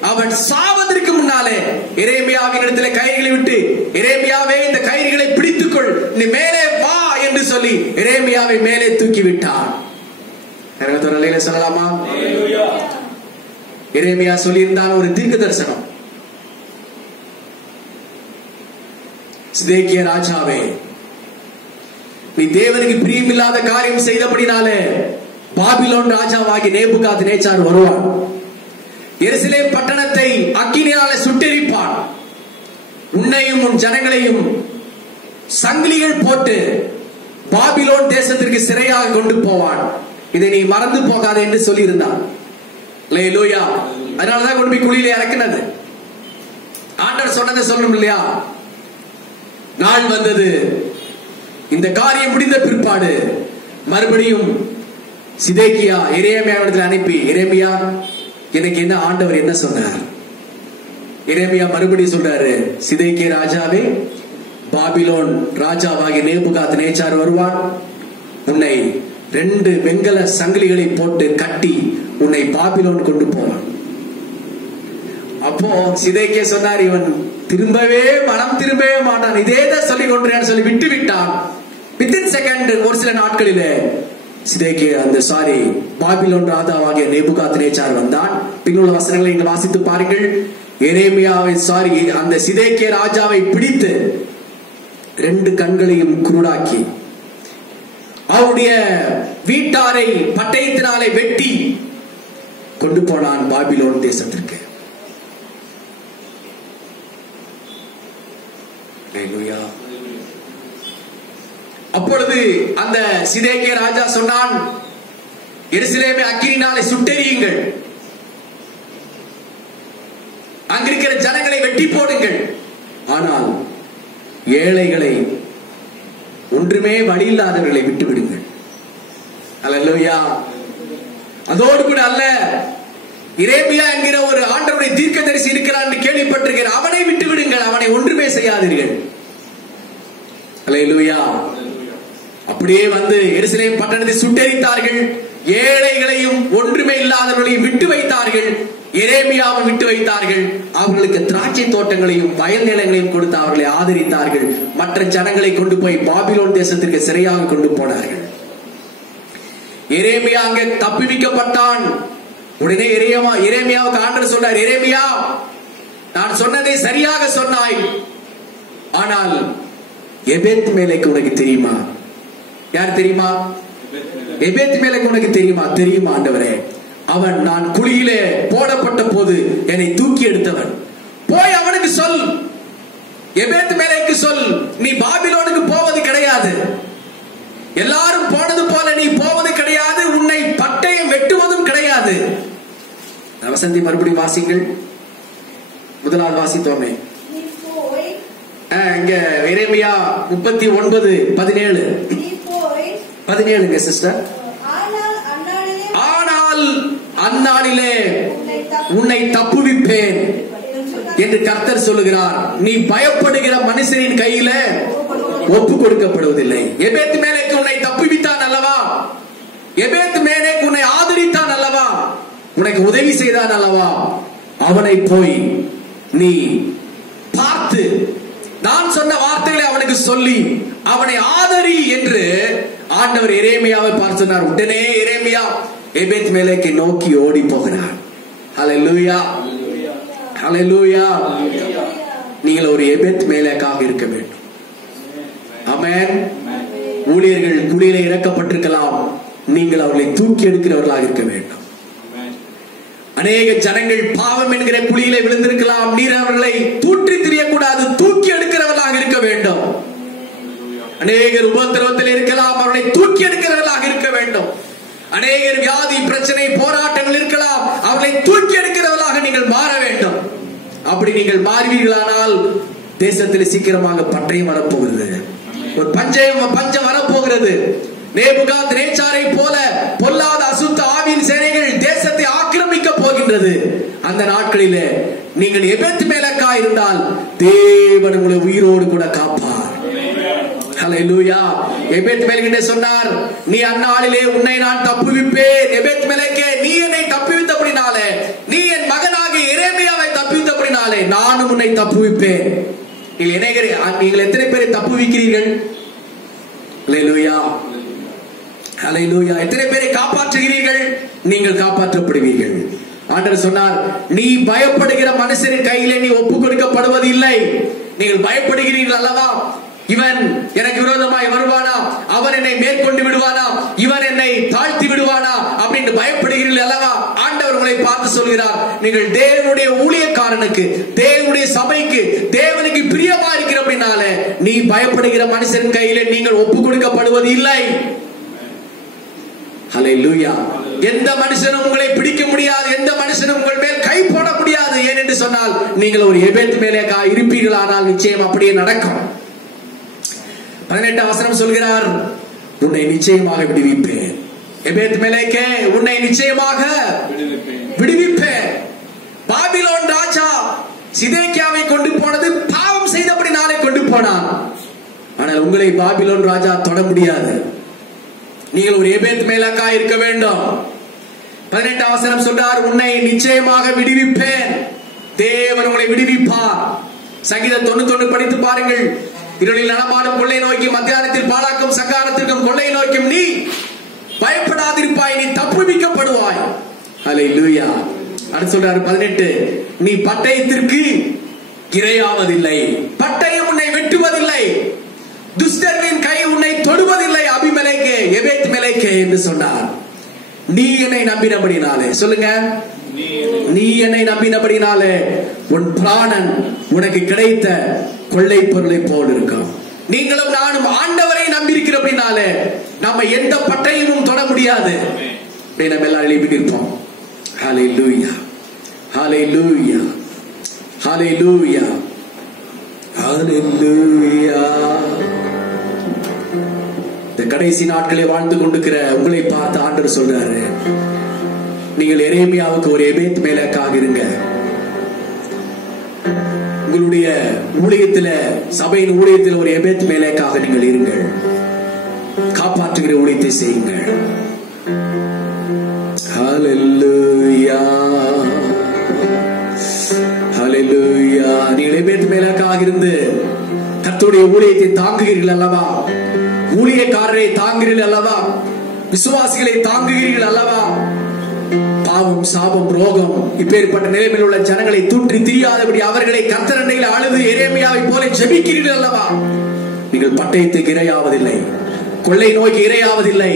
அவன் சாவதற்கு முன்னாலே எரேமியாவின் இடத்துல கயிறுகளை விட்டு, எரேமியாவே இந்த கயிறுகளை பிடித்துக்கொள், நீ மேலே வா என்று சொல்லி எரேமியாவை மேலே தூக்கி விட்டான். சொல்லலாமா? எரேமியா சொல்லியிருந்தான் ஒரு தீர்க்க தரிசனம். சிதேக்கியா ராஜாவே, நீ தேவனுக்கு பிரியமில்லாத காரியம் செய்தபடினாலே பாபிலோன் ராஜாவாகி நேபுகாத்நேச்சார் வருவான். எருசலேம் பட்டணத்தை அக்கினியாலே சுட்டெரிப்பான். உன்னையும் உன் ஜனங்களையும் சங்கிலிகள் போட்டு பாபிலோன் தேசத்திற்கு சிறையாக கொண்டு போவான். இதை நீ மறந்து போகாத என்று சொல்லி இருந்தான். அல்லேலூயா. அதனாலதான் கொண்டு போய் குழியில இறக்குனது. ஆண்டவர் சொன்னதை சொல்லணும் இல்லையா? நாள் வந்தது, இந்த காரியம் முடிந்த பிற்பாடு மறுபடியும் சிதேக்கியா எரேமியாவிடத்தில் அனுப்பி, எரேமியா எனக்கு என்ன ஆண்டவர் என்ன சொன்னார்? எரேமியா மறுபடியும் சொல்றாரு, சிதேக்கியா ராஜாவே, பாபிலோன் ராஜாவாகிய நேபுகாத்நேச்சார் வருவான். உன்னை 2 வெண்கல சங்கிலிகளை போட்டு கட்டி உன்னை பாபிலோன் கொண்டு போவான். அப்போ சிதேக்கியா சொன்னார், இவன் மனம் திரும்பவே மாட்டான், இதேதான் சொல்லி கொண்டிருக்கான்னு சொல்லி விட்டு விட்டான். வித்தின் செகண்ட், ஒரு சில நாட்களிலே சிதேக்கியா பாபிலோன் ராஜாவாகிய நேபுகாத்நேச்சார் வந்தான். பின்னுள்ள வசனங்களை நீங்கள் வாசித்து பாருங்கள். எரேமியாவை அந்த சிதேக்கியா ராஜாவை பிடித்து 2 கண்களையும் குருடாக்கி அவருடைய வீட்டாரை பட்டயத்தினாலே வெட்டி கொண்டு போனான் பாபிலோன் தேசத்திற்கு. அப்பொழுது அந்த சிதேக்கியா ராஜா சொன்னான், எருசலேமை அக்கினினாலே சுட்டெரியுங்கள், அங்கிருக்கிற ஜனங்களை வெட்டி போடுங்கள், ஆனால் ஏழைகளை, ஒன்றுமே வழி இல்லாதவர்களை விட்டு விடுங்கள். அல்லேலூயா. அதோடு கூட அல்ல, எரேமியா என்கிற ஒரு ஆண்டவருடைய தீர்க்கதரிசி இருக்கிறான் என்று கேள்விப்பட்டிருக்கிறேன், அவனை விட்டு விடுங்கள், அவனை ஒன்றுமே செய்யாதீர்கள். அல்லேலூயா. அப்படியே வந்து எருசலேம் பட்டணத்தை சுட்டெரித்தார்கள். ஏழைகளையும் ஒன்றுமே இல்லாதவர்களையும் விட்டு வைத்தார்கள். எரேமியாவை விட்டு வைத்தார்கள். அவர்களுக்கு திராட்சை தோட்டங்களையும் வயல் நிலங்களையும் கொடுத்து அவர்களை ஆதரித்தார்கள். மற்ற ஜனங்களை கொண்டு போய் பாபிலோன் தேசத்திற்கு சிறையாக கொண்டு போனார்கள். எரேமியா அங்கே தப்புவிக்கப்பட்டான். உடனே எரேமியாவுக்கு ஆண்டவர் சொன்னார், எரேமியா, நான் சொன்னதை சரியாக சொன்னாய், ஆனால் எபேத் மேலேக்கு உனக்கு தெரியுமா? யார் தெரியுமா? எபேத் மேலேக்கு உனக்கு தெரியுமா? தெரியுமா ஆண்டவரே. அவன் நான் குழியிலே போடப்பட்ட போது என்னை தூக்கி எடுத்தவன். போய் அவனுக்கு சொல், எபேத் மேலேக்கு சொல், நீ பாபிலோனுக்கு போவது கிடையாது, எல்லாரும் போனது போல நீ போவது கிடையாது, உன்னை பட்டயம் வெட்டுவதும் கிடையாது. வசந்தி மறுபடியும் வாசிங்கள். முதலாவது வாசித்தோமே இங்க எரேமியா 39:17 சிஸ்டர். ஆனால் அந்நாளிலே உன்னை தப்புவிப்பேன் என்று கர்த்தர் சொல்லுகிறார். நீ பயப்படுகிற மனுஷனின் கையில ஒப்பு கொடுக்கப்படுவதில்லை. எபேத் மேலேக்கு உன்னை தப்புவித்தான் அல்லவா? எபேத் மேலேக்கு உன்னை ஆதரித்தான் அல்லவா? உனக்கு உதவி செய்தான் அல்லவா? அவனை போய் நீ பார்த்து நான் சொன்ன வார்த்தைகளை அவனுக்கு சொல்லி அவனை ஆதரி என்று ஆண்டவர் எரேமியாவை பார்த்து சொன்னார். உடனே எரேமியா எபேத் மேலேக்கு நோக்கி ஓடி போகிறார். ஹல்லேலூயா, ஹல்லேலூயா. நீங்கள் ஒரு எபேத் மேலேக்காக இருக்க வேண்டும். ஆமென். ஊழியர்கள் குழியில இறக்கப்பட்டிருக்கலாம், நீங்கள் அவர்களை தூக்கி எடுக்கிறவர்களாக இருக்க வேண்டும். அநேக ஜனங்கள் பாவம் என்கிற குழியில விழுந்திருக்கலாம், நீர் அவர்களை தூற்றி திரியக்கூடாது, தூக்கி எடுக்கிறவர்களாக இருக்க வேண்டும். அநேகர் உபத்திரவத்தில் இருக்கலாம், அவர்களை தூக்கி எடுக்கிறவர்களாக இருக்க வேண்டும். அநேகர் வியாதி பிரச்சனை போராட்டங்கள் இருக்கலாம், அவர்களை தூக்கி எடுக்கிறவர்களாக நீங்கள் மாற வேண்டும். அப்படி நீங்கள் மாறுவீர்களானால் தேசத்தில் சீக்கிரமாக பட்டயம் வரப்போகிறது, ஒரு பஞ்சம் வரப்போகிறது. நேபுகாத்நேச்சாரை போல பொல்லாத அசுத்த ஆவியின் சேனைகள் தேசத்தை ஆக்கிரமிக்க போகின்றது. அந்த நாட்களிலே நீங்கள் எபேத் மேலேக்கா இருந்தால் தேவன் உங்களை உயிரோடு கூட காப்பார். ஹல்லேலூயா. எபேத் மேலேக்கு சொன்னார், நீ அந்நாளிலே உன்னை நான் தப்புவிப்பேன். எபேத் மேலேக்கே, நீ என்னை தப்புவித்தபடினாலே, நீ என் மகனாகிய எரேமியாவை தப்புவித்தபடினாலே நானும் உன்னை தப்புவிப்பேன். நீங்கள் எத்தனை பேரை தப்புவிக்கிறீர்கள்? ஹல்லேலூயா, ஹல்லேலூயா. எத்தனை பேரை காப்பாற்றுகிறீர்கள்? நீங்கள் காப்பாற்றப்படுவீர்கள். ஆண்டவர் சொன்னார், நீ பயப்படுகிற மனுஷரின் கையிலே நீ ஒப்பு கொடுக்கப்படுவது இல்லை. நீங்கள் பயப்படுகிறீர்கள் அல்லவா? இவன் எனக்கு விரோதமாய் வருவானா, அவன் என்னை மேற்கொண்டு விடுவானா, இவன் என்னை தாழ்த்தி விடுவானா, என்று பயப்படுகிறீர்கள் அல்லவா? ஆண்டவர் உங்களை பார்த்து சொல்கிறார், நீங்கள் தேவனுடைய ஊழியக்காரனுக்கு, தேவனுடைய சபைக்கு, தேவனுக்கு பிரியமா இருக்கிற அப்படின்னால நீ பயப்படுகிற மனுஷன் கையிலே நீங்கள் ஒப்பு கொடுக்கப்படுவது இல்லை. ஹல்லேலூயா. எந்த மனுஷனும் உங்களை பிடிக்க முடியாது, எந்த மனுஷனும் உங்கள் மேல் கை போட முடியாது. ஏனென்று சொன்னால் நீங்கள் ஒரு எபேத் மேலேக்கா இருப்பீர்களானால் நிச்சயம் அப்படியே நடக்கும். 18 வசனம் சொல்கிறார், உன்னை நிச்சயமாக விடுவிப்பேன். எபேத் மேலேக்கே, உன்னை நிச்சயமாக விடுவிப்பேன். பாபிலோன் ராஜா சிதேக்கியாவை கொண்டு போனது பாவம் செய்தபடினாலே கொண்டு போனான். ஆனால் உங்களை பாபிலோன் ராஜா தொட முடியாது. நீங்கள் ஒரு எபேத் மேலேக்கா இருக்க வேண்டும். 18 வசனம் சொல்றார், உன்னை நிச்சயமாக விடுவிப்பேன். தேவன் உங்களை விடுவிப்பார். சங்கீதம் 91 படித்து பாருங்கள். இருளில் நடமாடும் கொள்ளை நோய்க்கும், மத்தியானத்தில் பாழாக்கும் சங்காரத்திற்கும் கொள்ளை நோய்க்கும் நீ பயப்படாதிருப்பாய், நீ தப்புவிக்கப்படுவாய். ஹல்லேலூயா. அடுத்து சொல்றாரு 18, நீ பட்டயத்திற்கு இரையாவதில்லை, பட்டயம் உன்னை வெட்டுவதில்லை, துஷ்டர்களின் கை உன்னை தொடுவதில்லை. அபிமெலேக்கே, எபேத் மேலேக்கே என்று சொன்னார். நீ என்னை நம்பினபடினாலே, சொல்லுங்க, நீ என்னை நம்பினபடினாலே உன் பிராணன் உனக்கு கிடைத்த கொள்ளை பொருளை போல் இருக்கும். நீங்களும் நானும் ஆண்டவரை நம்பியிருக்கிறபடினாலே நம்ம எந்த பட்டயமும் தொட முடியாது. நம்ம எல்லாம் எழுப்பி நிற்போம். ஹல்லேலூயா, ஹல்லேலூயா, ஹல்லேலூயா, ஹல்லேலூயா. இந்த கடைசி நாட்களை வாழ்ந்து கொண்டிருக்கிற உங்களை பார்த்து ஆண்டவர் சொல்றாரு, நீங்கள் எரேமியாவுக்கு ஒரு எபேத் மேலேக்காக இருங்க. உங்களுடைய ஊழியத்துல, சபையின் ஊழியத்தில் ஒரு எபேத் மேலேக்காக நீங்கள் இருங்கள். காப்பாற்றுகிற ஊழியத்தை செய்யுங்கள். ஹல்லேலூயா, ஹல்லேலூயா. நீங்கள் எபேத் மேலேக்காக இருந்து கர்த்தருடைய ஊழியத்தை தாங்குகிறீர்கள் அல்லவா? ஊழியக்காரரை தாங்குகிறீர்கள் அல்லவா? விசுவாசிகளை தாங்குகிறீர்கள் அல்லவா? பாவம், சாபம், ரோகம் இப்பேற்பட்ட நிலைமையில் உள்ள ஜனங்களை தூற்றி திரியாதபடி அவர்களை கர்த்தரண்டையில் அழுது எரேமியாவை போல ஜெபிக்கிறீர்கள் அல்லவா? நீங்கள் பட்டயத்துக்கு இரையாவதில்லை, கொள்ளை நோய்க்கு இரையாவதில்லை,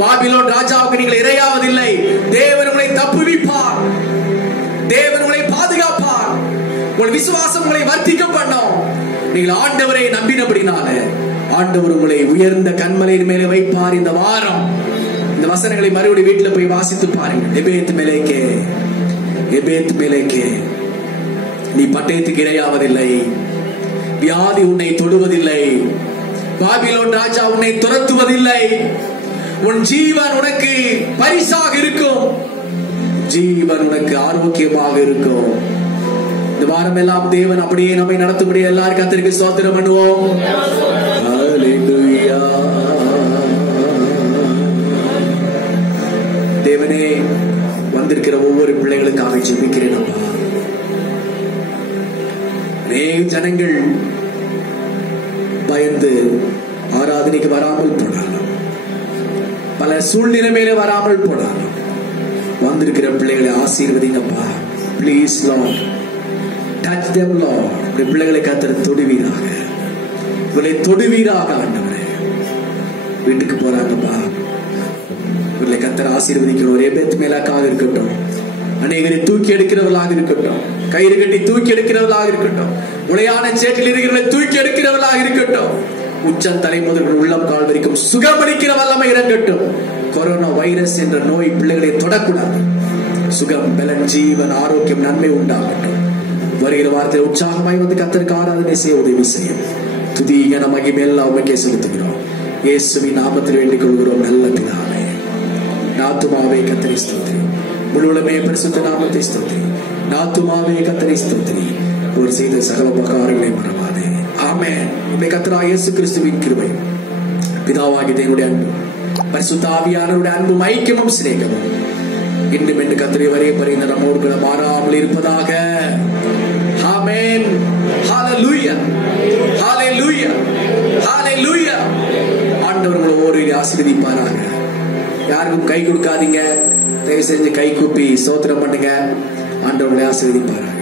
பாபிலோன் ராஜாவுக்கு நீங்கள் இரையாவதில்லை. தேவன் உங்களை தப்புவிப்பார், தேவன் உங்களை பாதுகாப்பார். உங்கள் விசுவாசம் உங்களை வர்த்திக்க பண்ணும். நீங்கள் ஆண்டவரை நம்பினபடினால ஆண்டவர் உங்களை உயர்ந்த கன்மலையின் மேலே வைப்பார். இந்த வாரம் இந்த வசனங்களை மறுபடியும் வீட்டில் போய் வாசித்து பாருங்கள். எபேத் மேலேக்கே, எபேத் மேலேக்கே, நீ பட்டயத்துக்கு இரையாவதில்லை, வியாதி உன்னை தொடுவதில்லை, பாபிலோன் ராஜா உன்னை துரத்துவதில்லை. உன் ஜீவன் உனக்கு பரிசாக இருக்கும், ஜீவன் உனக்கு ஆரோக்கியமாக இருக்கும். இந்த வாரம் எல்லாம் தேவன் அப்படியே நம்மை நடத்தும்படி எல்லாரும் கர்த்தருக்கு ஸ்தோத்திரம் பண்ணுவோம். ஹல்லேலூயா. தேவனே, வந்திருக்கிற ஒவ்வொரு பிள்ளைகளுக்காக ஜெபிக்கிறேன் அப்பா. அநேக ஜனங்கள் பயந்து ஆராதனைக்கு வராமல் போனாலும், பல சூழ்நிலைமையில வராமல் போனாலும், வந்திருக்கிற பிள்ளைகளை ஆசீர்வதிங்கப்பா. Please Lord, touch them Lord. இந்த பிள்ளைகளை கர்த்தர் தொடுவீராக, இவர்களை தொடுவீராக ஆண்டவரே. வீட்டுக்கு போறாங்கப்பா, இவர்களை கர்த்தர் ஆசீர்வதிக்கணும். ஒரு எபேத் மேலேக்காக இருக்கட்டும், அநேகரை தூக்கி எடுக்கிறவர்களாக இருக்கட்டும், கயிறு கட்டி தூக்கி எடுக்கிறவர்களாக இருக்கட்டும், உளையான சேற்றில் இருக்கிறவர்களை தூக்கி எடுக்கிறவர்களாக இருக்கட்டும், உச்சம் தலை முதல் உள்ளம் கால் வரைக்கும் சுகமளிக்கிற வல்லமை இறங்கட்டும். கொரோனா வைரஸ் என்ற நோய் பிள்ளைகளை தொடக்கூடாது. சுகம், பலன், ஜீவன், ஆரோக்கியம், நன்மை உண்டாகட்டும். வருகிற வாரத்தில் உற்சாகமாய் வந்து கர்த்தருக்கு ஆராதனை செய்ய உதவி செய்யும். துதி, கன, மகிமை எல்லாம் உமக்கே செலுத்துகிறோம். இயேசுவின் நாமத்தில் வேண்டிக் கொள்கிறோம் நல்ல பிதாவே. நாத்துமாவே கர்த்தரை ஸ்தோத்திரி, முழுவதுமே பரிசுத்த நாமத்தை ஸ்தோத்திரி. நாத்துமாவே கர்த்தரை ஸ்தோத்திரி, ஒரு செய்த சகல உபகாரங்களை மறவாதே. ஆமென். நம்முடைய கர்த்தராகிய இயேசு கிறிஸ்துவின் கிருபை, பிதாவாகிய தேவனுடைய அன்பு, பரிசுத்த ஆவியானவருடைய அன்பும் ஐக்கியமும் சிநேகமும் இன்றும் என்று கர்த்தரை வரைய பரிந்த நம்மோடு கூட மாறாமல் இருப்பதாக. ஆமென். ஹல்லேலூயா, ஹல்லேலூயா, ஹல்லேலூயா. ஆண்டவர் உங்களை ஒவ்வொருவரையும் ஆசீர்வதிப்பாராக. யாருக்கும் கை கொடுக்காதீங்க, தயவு செஞ்சு கை கூப்பி ஸ்தோத்திரம் பண்ணுங்க. ஆண்டவர் உங்களை ஆசீர்வதிப்பாராக.